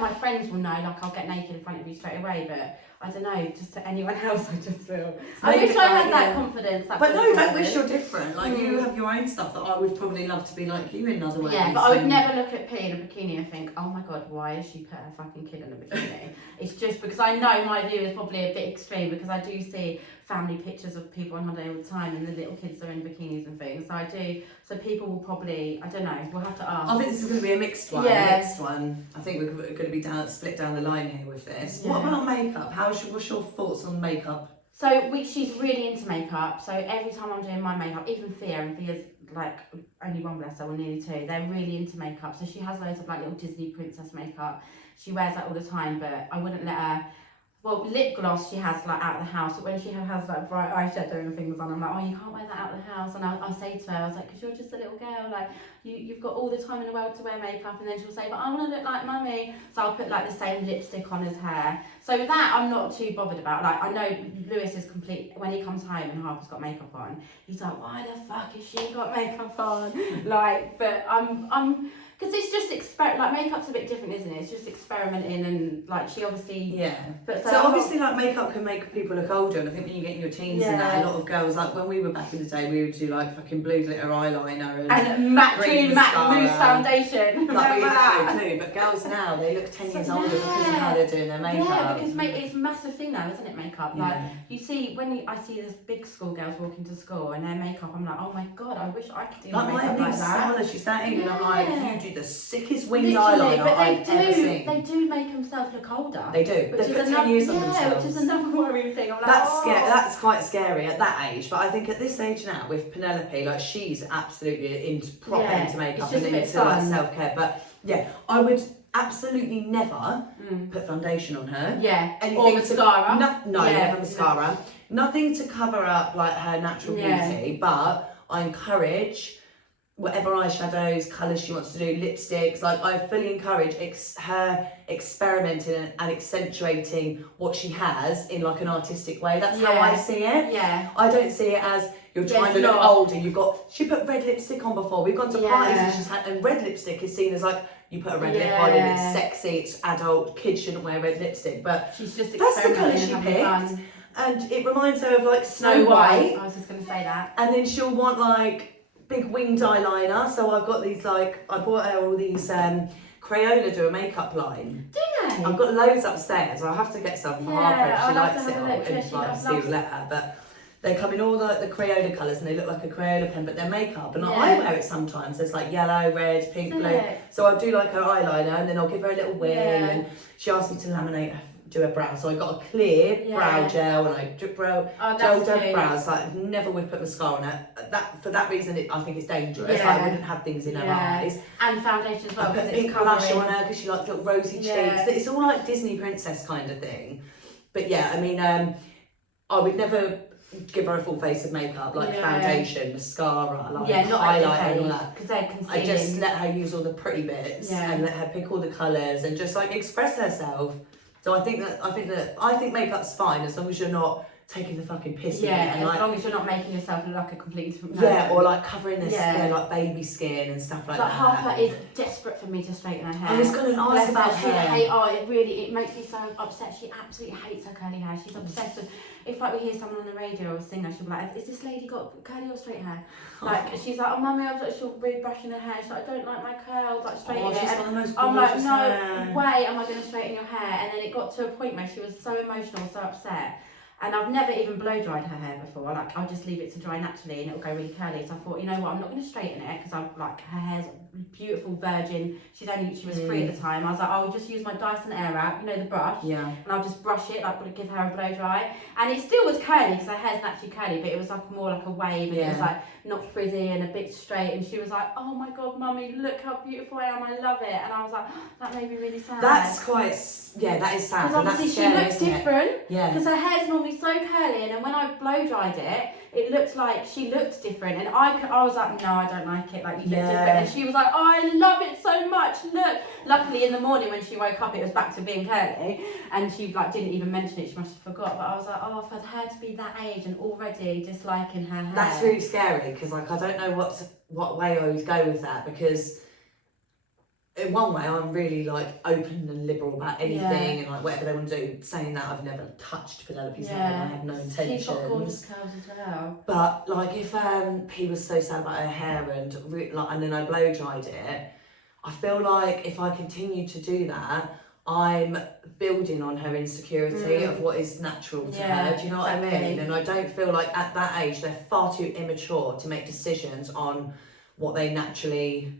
my friends will know. Like I'll get naked in front of you straight away. But I don't know, just to anyone else, I just feel. I wish I had that confidence. But no, don't wish you're different. Like you have your own stuff that I would probably love to be like you in other ways. Yeah, but I would never look at P in a bikini and think, oh my god, why has she put her fucking kid in a bikini? It's just because I know my view is probably a bit extreme, because I do see family pictures of people on holiday all the time and the little kids are in bikinis and things. So I do. So people will probably, I don't know, we'll have to ask. I think this is going to be a mixed one. Yeah. A mixed one. I think we're going to be split down the line here with this. Yeah. What about makeup? What's your thoughts on makeup? So she's really into makeup. So every time I'm doing my makeup, even Thea, and Thea's like only one, bless her, or nearly two, they're really into makeup. So she has loads of like little Disney princess makeup. She wears that all the time, but I wouldn't let her. Well, lip gloss she has like out of the house, but when she has like bright eyeshadow and things on, I'm like, oh, you can't wear that out of the house. And I say to her, I was like, because you're just a little girl, like you've got all the time in the world to wear makeup. And then she'll say, but I want to look like mummy. So I'll put like the same lipstick on as her. So that I'm not too bothered about. Like I know Lewis is complete, when he comes home and Harper's got makeup on, he's like, why the fuck has she got makeup on? Like, but I'm because it's just like makeup's a bit different, isn't it? It's just experimenting, and like she obviously But so obviously like makeup can make people look older, and I think when you get in your teens and that, a lot of girls, like when we were back in the day, we would do like fucking blue glitter eyeliner and matte loose foundation. Like we had no clue, but girls now they look 10 years older because of how they're doing their makeup. Yeah, because it's a massive thing now, isn't it? Makeup. Like you see I see this big school girls walking to school and their makeup, I'm like, oh my god, I wish I could do like makeup my like that. Stella, she's 13 and I'm like, you do the sickest winged Literally, eyeliner but I've ever seen. They do make themselves look older. They do. Which They is put 10 years on themselves. Which is another worrying thing. I'm like, That's quite scary at that age. But I think at this age now with Penelope, like she's absolutely into makeup and into like self-care. But yeah, I would absolutely never put foundation on her. Yeah. Anything or mascara. Never mascara. Nothing to cover up like her natural beauty, but I encourage whatever eyeshadows, colours she wants to do, lipsticks, like I fully encourage her experimenting and accentuating what she has in like an artistic way. That's how I see it. Yeah. I don't see it as you're trying to look older. She put red lipstick on before. We've gone to parties and she's had, and red lipstick is seen as like, you put a red lip on and it's sexy, it's adult, kids shouldn't wear red lipstick, but she's just that's the colour she picked. And it reminds her of like Snow White. I was just going to say that. And then she'll want like big winged eyeliner. So I've got these like, I bought her all these Crayola do a makeup line. Do they? I've got loads upstairs. I'll have to get some for Harper. She likes it. I'll see you later. But they come in all like the Crayola colours and they look like a Crayola pen, but they're makeup. And I wear it sometimes. There's like yellow, red, pink, blue. So I'll do like her eyeliner and then I'll give her a little wing. And she asked me to laminate do her brow. So I got a clear brow gel and I gelled her brows. Like I've never would put mascara on her. For that reason, I think it's dangerous. Like, I wouldn't have things in her eyes. And foundation as well. I put pink blush on her because she likes little rosy cheeks. It's all like Disney princess kind of thing. But yeah, I mean, I would never give her a full face of makeup, like foundation, mascara, like highlighter and all that. Because they're concealing. I just let her use all the pretty bits and let her pick all the colours and just like express herself. So I think makeup's fine as long as you're not taking the fucking piss with it. Yeah, And as like, long as you're not making yourself look like a complete person. yeah, or like covering their like baby skin and stuff like Like that. Harper is desperate for me to straighten her hair. I was going to ask about her. It makes me so upset. She absolutely hates her curly hair. She's obsessed with, if like we hear someone on the radio or a singer, she'll be like, is this lady got curly or straight hair? Like, she's like, oh mummy, she'll be brushing her hair. She's like, I don't like my curls, like straighten it. She's got the most I'm like, gorgeous no hair. way am I going to straighten your hair. And then it got to a point where she was so emotional, so upset. And I've never even blow dried her hair before. Like, I'll just leave it to dry naturally and it'll go really curly. So I thought, you know what, I'm not going to straighten it because I'm like, her hair's beautiful, virgin. She was 3 at the time. I was like, I'll just use my Dyson Airwrap, you know, the brush. Yeah. And I'll just brush it, like, give her a blow dry. And it still was curly because her hair's naturally curly, but it was like more like a wave. And it was like not frizzy and a bit straight. And she was like, oh my God, mummy, look how beautiful I am. I love it. And I was like, that made me really sad. That's quite, that is sad. Because obviously she looked different. Yeah. Because her hair's normally so curly, and then when I blow dried it, it looked like she looked different, and I was like, no, I don't like it. Like, you look different, and she was like, oh, I love it so much. Look. Luckily, in the morning when she woke up, it was back to being curly, and she like didn't even mention it. She must have forgot. But I was like, oh, for her to be that age and already disliking her hair. That's really scary because like I don't know what way I would go with that, because in one way I'm really like open and liberal about anything and like whatever they want to do, saying that I've never touched Penelope's hair and I have no intentions. She's got gorgeous curls as well. But like if P was so sad about her hair and and then I blow dried it, I feel like if I continue to do that, I'm building on her insecurity of what is natural to her. Do you know what I mean? And I don't feel like at that age they're far too immature to make decisions on what they naturally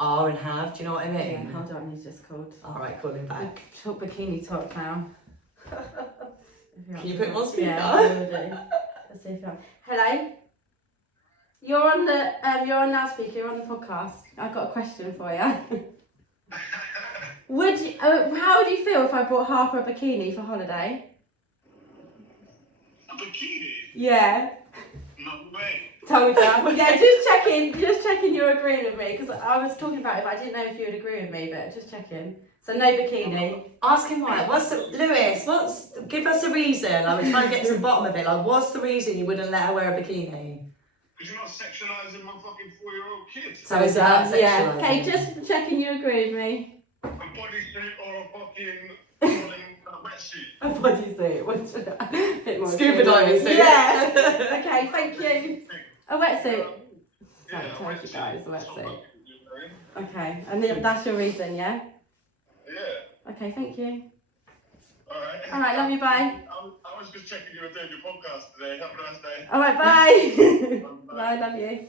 are and have. Do you know what I mean? Yeah, hold on, he's just called. Alright, call him back. Talk bikini talk now. Can you put him on speaker? Yeah, I will do. Let's see if you're... Hello? You're on loudspeaker, you're on the podcast. I've got a question for you. How would you feel if I bought Harper a bikini for holiday? A bikini? Yeah. No way. Told you. Yeah, just checking you're agreeing with me, because I was talking about it, but I didn't know if you would agree with me, but just checking. So no bikini. Ask him why. Lewis, give us a reason. I was trying to get to the bottom of it. Like, what's the reason you wouldn't let her wear a bikini? Because you're not sexualising my fucking 4-year-old kid. So is that sexualising? Yeah. Okay, just checking you agree with me. A bodysuit or a fucking wetsuit. A bodysuit. What's a bit more scuba diving suit. Yeah. Okay, thank you. A wetsuit. Yeah, Sorry, told you guys, a wetsuit. Yeah. Okay, and that's your reason, yeah? Yeah. Okay, thank you. Alright, love you, bye. I was just checking you were doing your podcast today. Have a nice day. Alright, bye. Bye, love you.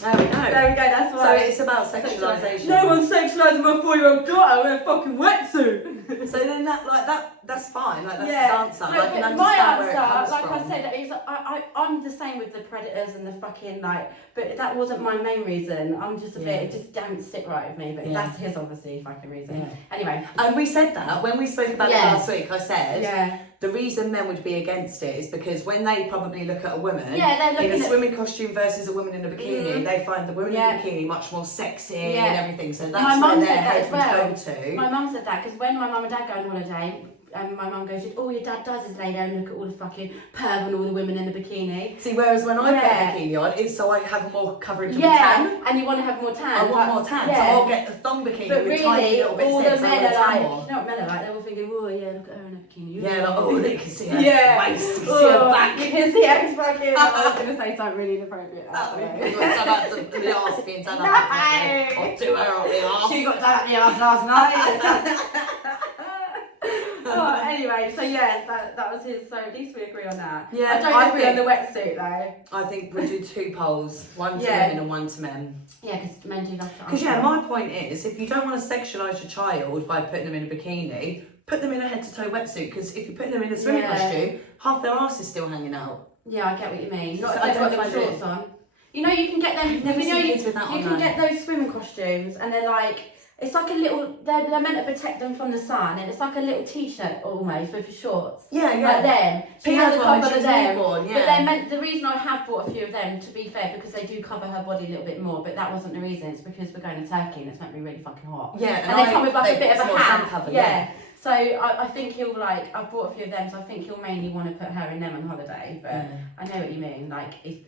There we go. That's why. So it's about sexualisation. No one's sexualising my 4-year-old daughter in a fucking wetsuit. So then that's fine. Like that's his answer. No, I can understand my answer, where it comes like from. I said, is I'm the same with the predators and the fucking but that wasn't my main reason. I'm just a bit, it just don't sit right with me. But that's his obviously fucking reason. Yeah. Anyway. And we said that when we spoke about it last week. I said the reason men would be against it is because when they probably look at a woman in a swimming costume versus a woman in a bikini, they find the woman in a bikini much more sexy and everything. So that's where their head would go to. My mum said that because when my mum and dad go on holiday, my mum goes, all your dad does is lay there and look at all the fucking perv and all the women in the bikini. See, whereas when I put a bikini on, it's so I have more coverage of the tan. And you want to have more tan. I want more tan, so I'll get a thong bikini but with really, tiny little bits all in, the so men are like, more. you know what men are like? They're all thinking, oh yeah, look at her in a bikini. Yeah, like, oh, they can see her waist, you can see her back. You can see her fucking. I was going to say something really inappropriate. You want to about the arse being done up? I'll do her on the arse. She got done up the arse last night. Anyway, so that was his. So at least we agree on that. Yeah, I don't agree on the wetsuit though. I think we'll do 2 polls, one to women and one to men. Yeah, because men do love to. Because my point is, if you don't want to sexualise your child by putting them in a bikini, put them in a head-to-toe wetsuit. Because if you're putting them in a swimming costume, half their arse is still hanging out. Yeah, I get what you mean. Not So if I they've got don't them find shorts on. You know, you can get them. I've never seen kids with that on. You can get those swimming costumes, and they're like. It's like a little, they're meant to protect them from the sun, and it's like a little t-shirt almost with shorts. Yeah, yeah. Like them. She Pia's has a one couple when she of was them. newborn, yeah. But they're meant, the reason I have bought a few of them, to be fair, because they do cover her body a little bit more, but that wasn't the reason. It's because we're going to Turkey and it's meant to be really fucking hot. Yeah, And they come with like a bit of a hat. Cover, yeah. So I think he'll like, I've bought a few of them, so I think he'll mainly want to put her in them on holiday. But I know what you mean. Like it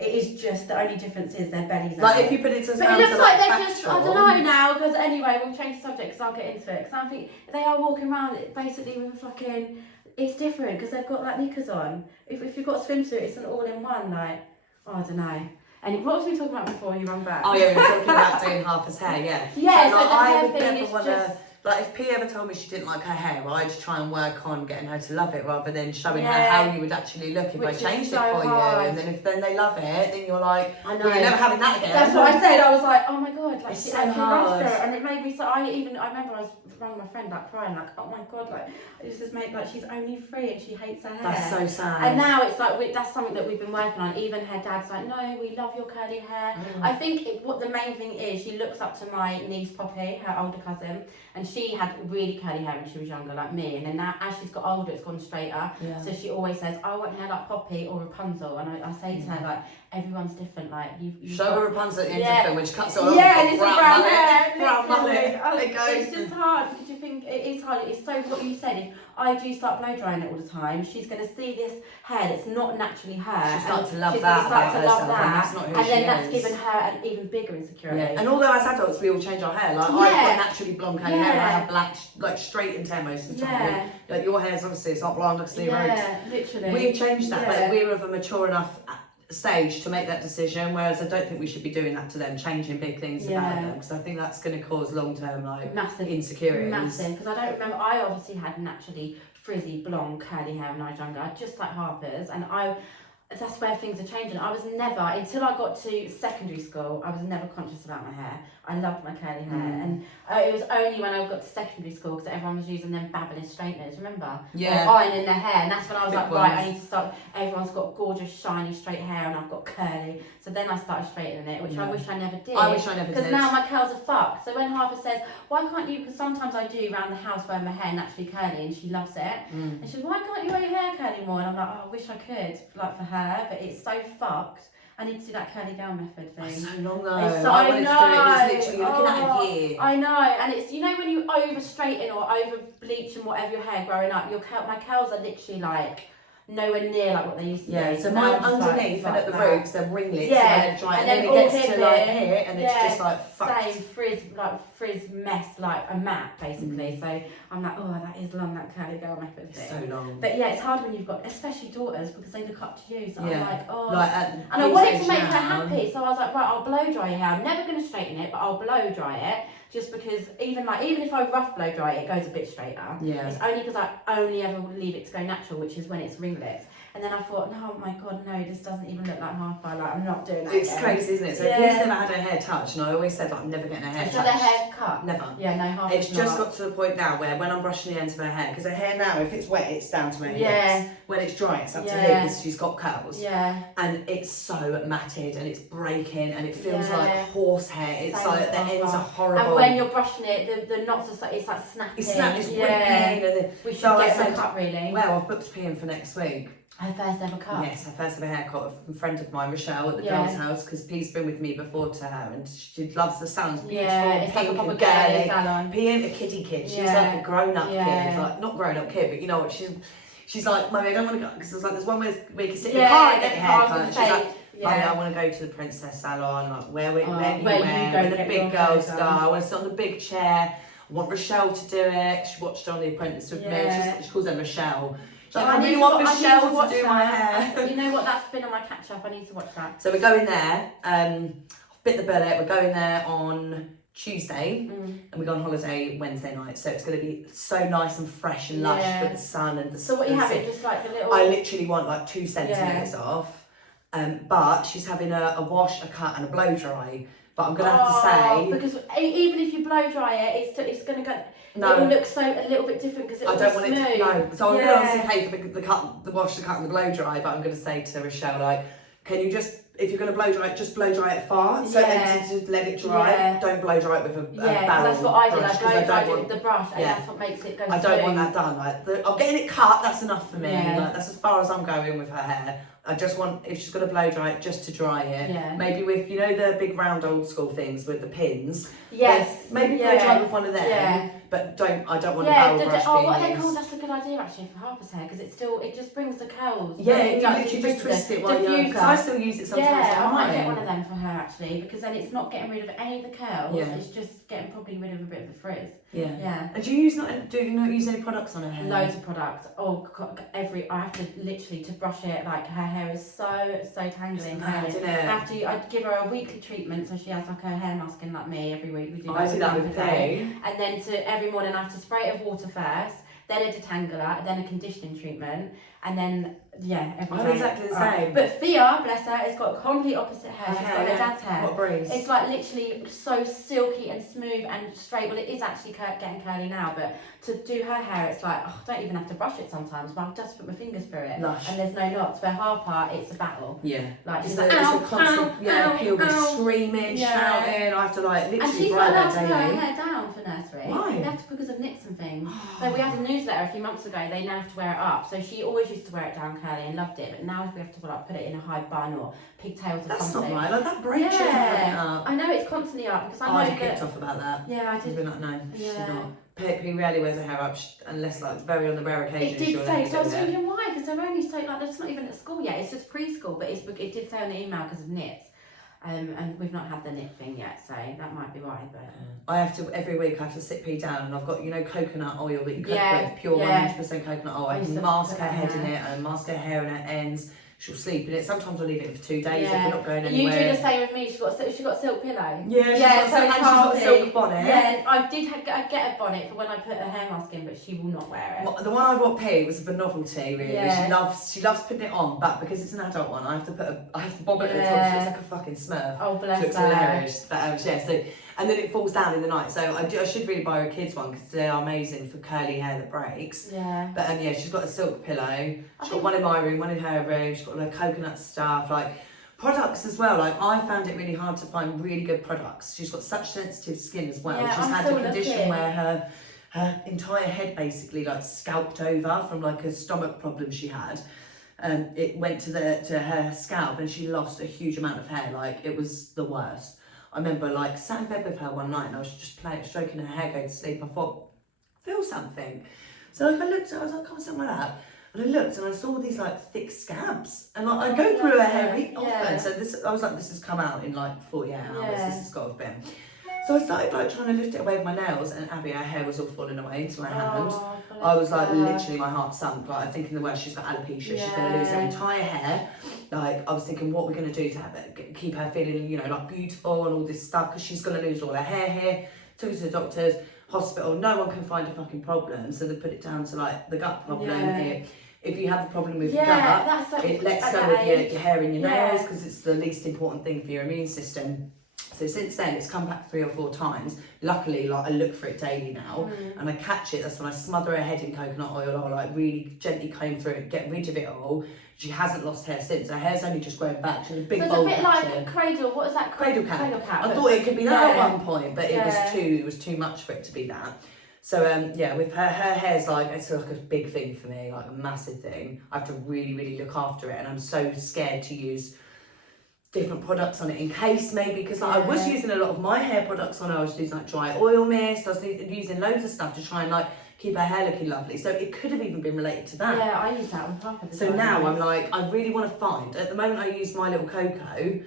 is just, the only difference is their bellies out. Like if you put it to But it looks like they're just, I don't know now, because anyway, we'll change the subject because I'll get into it. Because I think they are walking around basically with a fucking, it's different because they've got like knickers on. If you've got a swimsuit, it's an all-in-one, like, oh, I don't know. And what was we talking about before you run back? Oh yeah, we were talking about doing half his hair, yeah. Yeah, so like, the I hair would thing never is wanna, just... like if P ever told me she didn't like her hair, I'd try and work on getting her to love it rather than showing her Yeah. how you would actually look if Which I is changed so it for hard. you. And then they love it, then you're like, I know. well, you're never having that again. That's what I said. I was like, oh my god, like It's she so actually hard. loves it, and it made me so. I remember I was running my friend like crying, like, oh my god, like this is made like she's only 3 and she hates her hair. That's so sad. And now it's like that's something that we've been working on. Even her dad's like, no, we love your curly hair. I think what the main thing is, she looks up to my niece Poppy, her older cousin, and she had really curly hair when she was younger, like me. And then now, as she's got older, it's gone straighter. Yeah. So she always says, I want hair like Poppy or Rapunzel. And I say to her, like, everyone's different. Like you Show her Rapunzel at the end of Yeah. the film when she cuts it off. Yeah, and it's a brown mullet, hair. brown mullet. literally. It goes. It's just hard because you think it is hard. It's so what you said. If I do start blow drying it all the time, she's going to see this hair that's not naturally her. She'll start to love she's that gonna start about to love herself, and that's that, not who and then she that's is. given her an even bigger insecurity. Yeah. And although as adults we all change our hair, like I've Yeah. got naturally blonde curly hair, and I Yeah. have black, like straightened hair most of the time. Yeah. Like your hair's obviously it's not blonde, I can see your roots. Yeah, literally. We've changed that, Yeah. but we're of a mature enough stage to make that decision. Whereas I don't think we should be doing that to them, changing big things about Yeah. them, because I think that's going to cause long-term like Massive insecurities. Massive, because I don't remember. I obviously had naturally frizzy blonde curly hair when I was younger, just like Harper's, and that's where things are changing. I was never, until I got to secondary school, I was never conscious about my hair. I loved my curly hair, and it was only when I got to secondary school because everyone was using them Babyliss straighteners, remember? Yeah. Or ironing their hair, and that's when I was Thick like, right, I ones. need to start. Everyone's got gorgeous, shiny, straight hair, and I've got curly. So then I started straightening it, which I wish I never did. I wish I never Because did. now my curls are fucked. So when Harper says, why can't you, because sometimes I do around the house wear my hair naturally curly, and she loves it. And she says, why can't you wear your hair curly more? And I'm like, oh, I wish I could, like for her, but it's so fucked. I need to do that curly girl method thing. It's so long though. It's so, I wanted to do it. It's literally you're looking at Oh, a year. I know, and it's, you know, when you over straighten or over bleach and whatever your hair growing up, my curls are literally like nowhere near like what they used to Yeah, be. so Now mine I'm just underneath and at the that. roots they're ringlets, Yeah, and then dry, and and then then it all gets to hidden. like here, and it's Yeah, just like fucked. Same frizz mess, like a mat basically. So I'm like, oh, that is long, that curly girl method It's thing. so long. But yeah, it's hard when you've got, especially daughters, because they look up to you. So Yeah. I'm like, oh. Like, And I wanted to make her happy, so I was like, right, I'll blow dry your hair. I'm never going to straighten it, but I'll blow dry it. Just because even if I rough blow dry it, it goes a bit straighter. Yeah. It's only because I only ever leave it to go natural, which is when it's ringlets. And then I thought, no, my God, no, this doesn't even look like Harper. Like, I'm not doing that It's again. crazy, isn't it? So Yeah. Pia's never had her hair touched, and I always said like I'm never getting her hair Is touched. her hair cut? Never. Yeah, no, Harper's It's just not. got to the point now where when I'm brushing the ends of her hair, because her hair now, if it's wet, it's down to her Yeah. hips. When it's dry, it's up to Yeah. here because she's got curls. Yeah. And it's so matted and it's breaking and it feels Yeah. like horsehair. It's Same like with the ends Harper. are horrible. And when you're brushing it, the knots are it's like snapping. it's snapped, it's yeah. ripping. And then, We should so I get said, them cut really. well, I've booked P in for next week. Her first ever cut. Yes, her first ever haircut. A friend of mine, Rochelle, at the Yeah. girls' house, because P's been with me before to her, and she loves the sounds. Beautiful, Yeah, it's like a pink proper and girly girly. salon. P ain't a kiddie kid. She's Yeah. like a grown-up Yeah. kid, like not grown-up kid, but you know what? She's like, Mummy, I don't want to go because there's like there's one where you can sit in the car and get your hair cut. And she's like, Mummy, I want to go to the princess salon. Like where do you where wear? you go Where the get big your hair girls done. go. I want to sit on the big chair. I want Rochelle to do it. She watched on The Apprentice with Yeah. me. She calls her Rochelle. She's like, I I need really to want wa- I need to Rochelle to watch do my that. hair. You know what? That's been on my catch up. I need to watch that. So we're going there. I've bit the bullet. We're going there on Tuesday, and we go on holiday Wednesday night. So it's going to be so nice and fresh and lush Yeah. with the sun and the. So what you the have sea. it just like the little. I literally want like 2 centimeters off. But she's having a wash, a cut, and a blow dry. But I'm gonna have to say, because even if you blow dry it, it's gonna go. no. It will look a little bit different because it will I don't be want smooth. it to, no. So I'm Yeah. going to obviously pay for the cut, the wash, the cut and the blow dry, but I'm going to say to Rochelle, like, can you just, if you're going to blow dry it, just blow dry it far. So and to let it dry. Yeah. Don't blow dry it with a Yeah, barrel that's what I do. brush, I blow dry it want, with the brush, and yeah. that's what makes it go I don't want that done. Like I'm getting it cut. That's enough for me. Yeah. Like that's as far as I'm going with her hair. I just want, if she's going to blow dry it, just to dry it. Yeah. Maybe with, you know, the big round old school things with the pins. Yes. Maybe blow dry with one of them. Yeah. But I don't want a barrel brush what are being they called? used. That's a good idea actually for Harper's hair, because it just brings the curls. Yeah, you you literally just twist it while you're, because I still use it sometimes. Yeah, I might get one of them for her actually, because then it's not getting rid of any of the curls. Yeah. It's just getting probably rid of a bit of the frizz. Yeah. Yeah. And do you not use any products on her hair? Loads of products. Oh, I have to literally to brush it. Like her hair is so tangling. I give her a weekly treatment, so she has like her hair masking like me every week. We do I do that with Pay. And then every morning I have to spray it with water first, then a detangler, then a conditioning treatment, and then every I'm day. exactly the same. But Thea, bless her, has got complete opposite hair. She's got her dad's hair. What a breeze. It's like literally so silky and smooth and straight. Well, it is actually getting curly now, but to do her hair, it's like, I don't even have to brush it sometimes, but I'll just put my fingers through it. Lush. And there's no knots. Where Harper, it's a battle. Yeah. Like, It's she's a like, constant, he'll be ow. screaming, shouting. I have to like literally And she's dry not allowed that to put her daily. hair down for nursery. Why? They have to because of nicks and things. So we had a newsletter a few months ago. They now have to wear it up. So she always used to wear it down curly and loved it, but now we have to like put it in a high bun or pigtails or That's something. not right. Like that breaks your hair up. I know it's constantly up because I know I that. kicked off about that. Yeah, I I've did. been like, no, she's Yeah. not. He rarely wears her hair up unless like very on the rare occasion. It did she'll say, let so I was me do it. thinking why? Because they're only so like that's not even at school yet. It's just preschool, but it did say on the email because of knits. And we've not had the knit thing yet, so that might be why. But I have to every week. I have to sit P down, and I've got coconut oil that you cook Yeah, with, pure yeah. 100% coconut oil. I I used can to mask put her that head in in there. it and mask her hair and her ends. She'll sleep in it. Sometimes I'll leave it for 2 days if Yeah. we're not going you anywhere. do the same with me. She got a silk pillow. Yeah, she's got a silk bonnet. Yeah, I did get a bonnet for when I put her hair mask in, but she will not wear it. Well, the one I bought P was for novelty, really. Yeah. She loves putting it on, but because it's an adult one, I have to bob it at the top. Yeah. She looks like a fucking Smurf. Oh, bless She looks her. hilarious. But so and then it falls down in the night. So I should really buy her a kids one because they are amazing for curly hair that breaks. Yeah. But she's got a silk pillow. She's got one in my room, one in her room. She's got all her coconut stuff, like products as well. Like I found it really hard to find really good products. She's got such sensitive skin as well. Yeah, She's I'm had still a condition looking. where her entire head basically like scalped over from like a stomach problem she had. It went to her scalp and she lost a huge amount of hair. Like it was the worst. I remember like sat in bed with her one night and I was just stroking her hair going to sleep. I thought, feel something. So like I looked, I was like, come on, something like that. And I looked and I saw these like thick scabs. And like I go through her hair really often. So I was like, this has come out in like 48 hours. Yeah. This has got to have been. So I started like trying to lift it away with my nails and Abby, her hair was all falling away into my hand. Oh, I was like, bless her. literally my heart sunk. Like I'm thinking the worst, she's got alopecia, she's going to lose her Yeah. entire hair. Like I was thinking, what we're going to do to have it, keep her feeling, like beautiful and all this stuff, because she's going to lose all her hair here. Took her to the doctors, hospital, no one can find a fucking problem. So they put it down to like the gut problem. Yeah. If you have a problem with Yeah, gut, that's like, it lets at go that with age. your hair and your Yeah. nails because it's the least important thing for your immune system. So since then, it's come back 3 or 4 times. Luckily, like I look for it daily now, and I catch it. That's when I smother her head in coconut oil, or like really gently comb through it, get rid of it all. She hasn't lost hair since. Her hair's only just grown back. She had a big So it's a bowl bit patch like in. a cradle. What is that? Cradle cap. I but- thought it could be that Yeah. at one point, but Yeah. it was too much for it to be that. So with her hair's like, it's like a big thing for me, like a massive thing. I have to really, really look after it, and I'm so scared to use different products on it in case maybe, because like, I was using a lot of my hair products on her. I was using like dry oil mist, I was using loads of stuff to try and like keep her hair looking lovely. So it could have even been related to that. Yeah, I use that on Papa. So now I'm like, I really want to find, at the moment I use My Little Cocoa,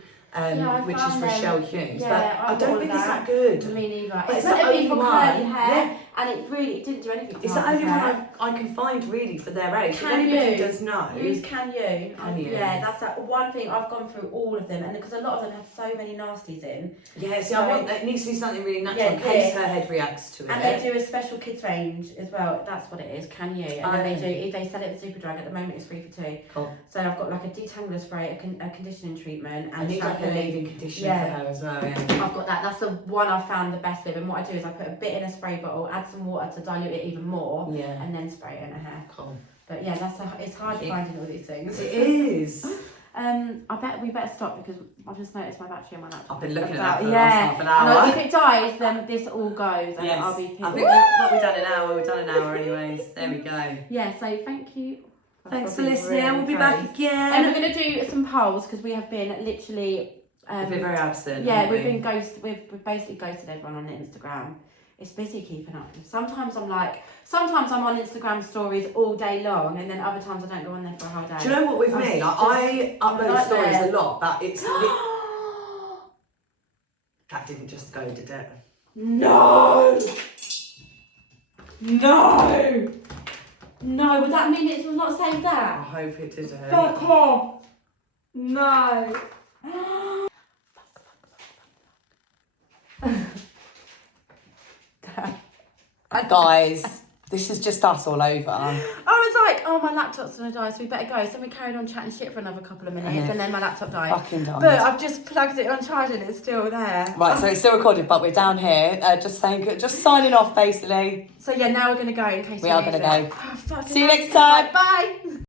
which is found Rochelle them. Humes, Yeah, but I I've don't got think all it's that. that good. Me neither. But It's it's meant the to be only for one. curly hair, Yeah. and it didn't do anything. It's the only one I can find really for their age. Can if anybody you? does know, Use Can You? Can You? Yeah, that's that one thing. I've gone through all of them, and because a lot of them have so many nasties in. yeah, see, So- I want, it needs to be something really natural Yeah, in case this. her head reacts to it. And they do a special kids range as well. That's what it is. Can You? And then they sell it at Superdrug. At the moment, it's 3 for 2. Cool. So I've got like a detangler spray, a conditioning treatment, and I need like a shampoo. leave-in conditioner Yeah. for her as well. Yeah. I've got that. That's the one I found the best with. And what I do is I put a bit in a spray bottle, add some water to dilute it even more, Yeah. and then spray it in her hair. Cool. But yeah, it's hard finding all these things. It is. I bet we better stop because I've just noticed my battery on my laptop. I've been looking at About- that for the last half an hour. And if it dies, then this all goes, and Yes. I'll be pissed. I think what we've done an hour. We've done an hour anyways. There we go. Yeah. So thank you. Thanks for listening. We'll be back again. And I'm gonna do some polls because we have been literally. We've been very absent. Yeah, haven't we've we? been we've basically ghosted everyone on Instagram. It's busy keeping up. Sometimes I'm on Instagram stories all day long, and then other times I don't go on there for a whole day. Do you know what with me? Like, I upload like stories there. a lot, but it's that didn't just go, did it? No! Would that mean it was not saved I that? hope it didn't. Fuck off! No! Guys, this is just us all over. I was like, oh, my laptop's gonna die, so we better go. So we carried on chatting shit for another couple of minutes, and then my laptop died. Fucking died. But I've just plugged it on charge and it's still there. Right, so it's still recorded, but we're down here, just signing off basically. So yeah, now we're gonna go in case We are gonna go. Oh, fucking See you next time. Bye.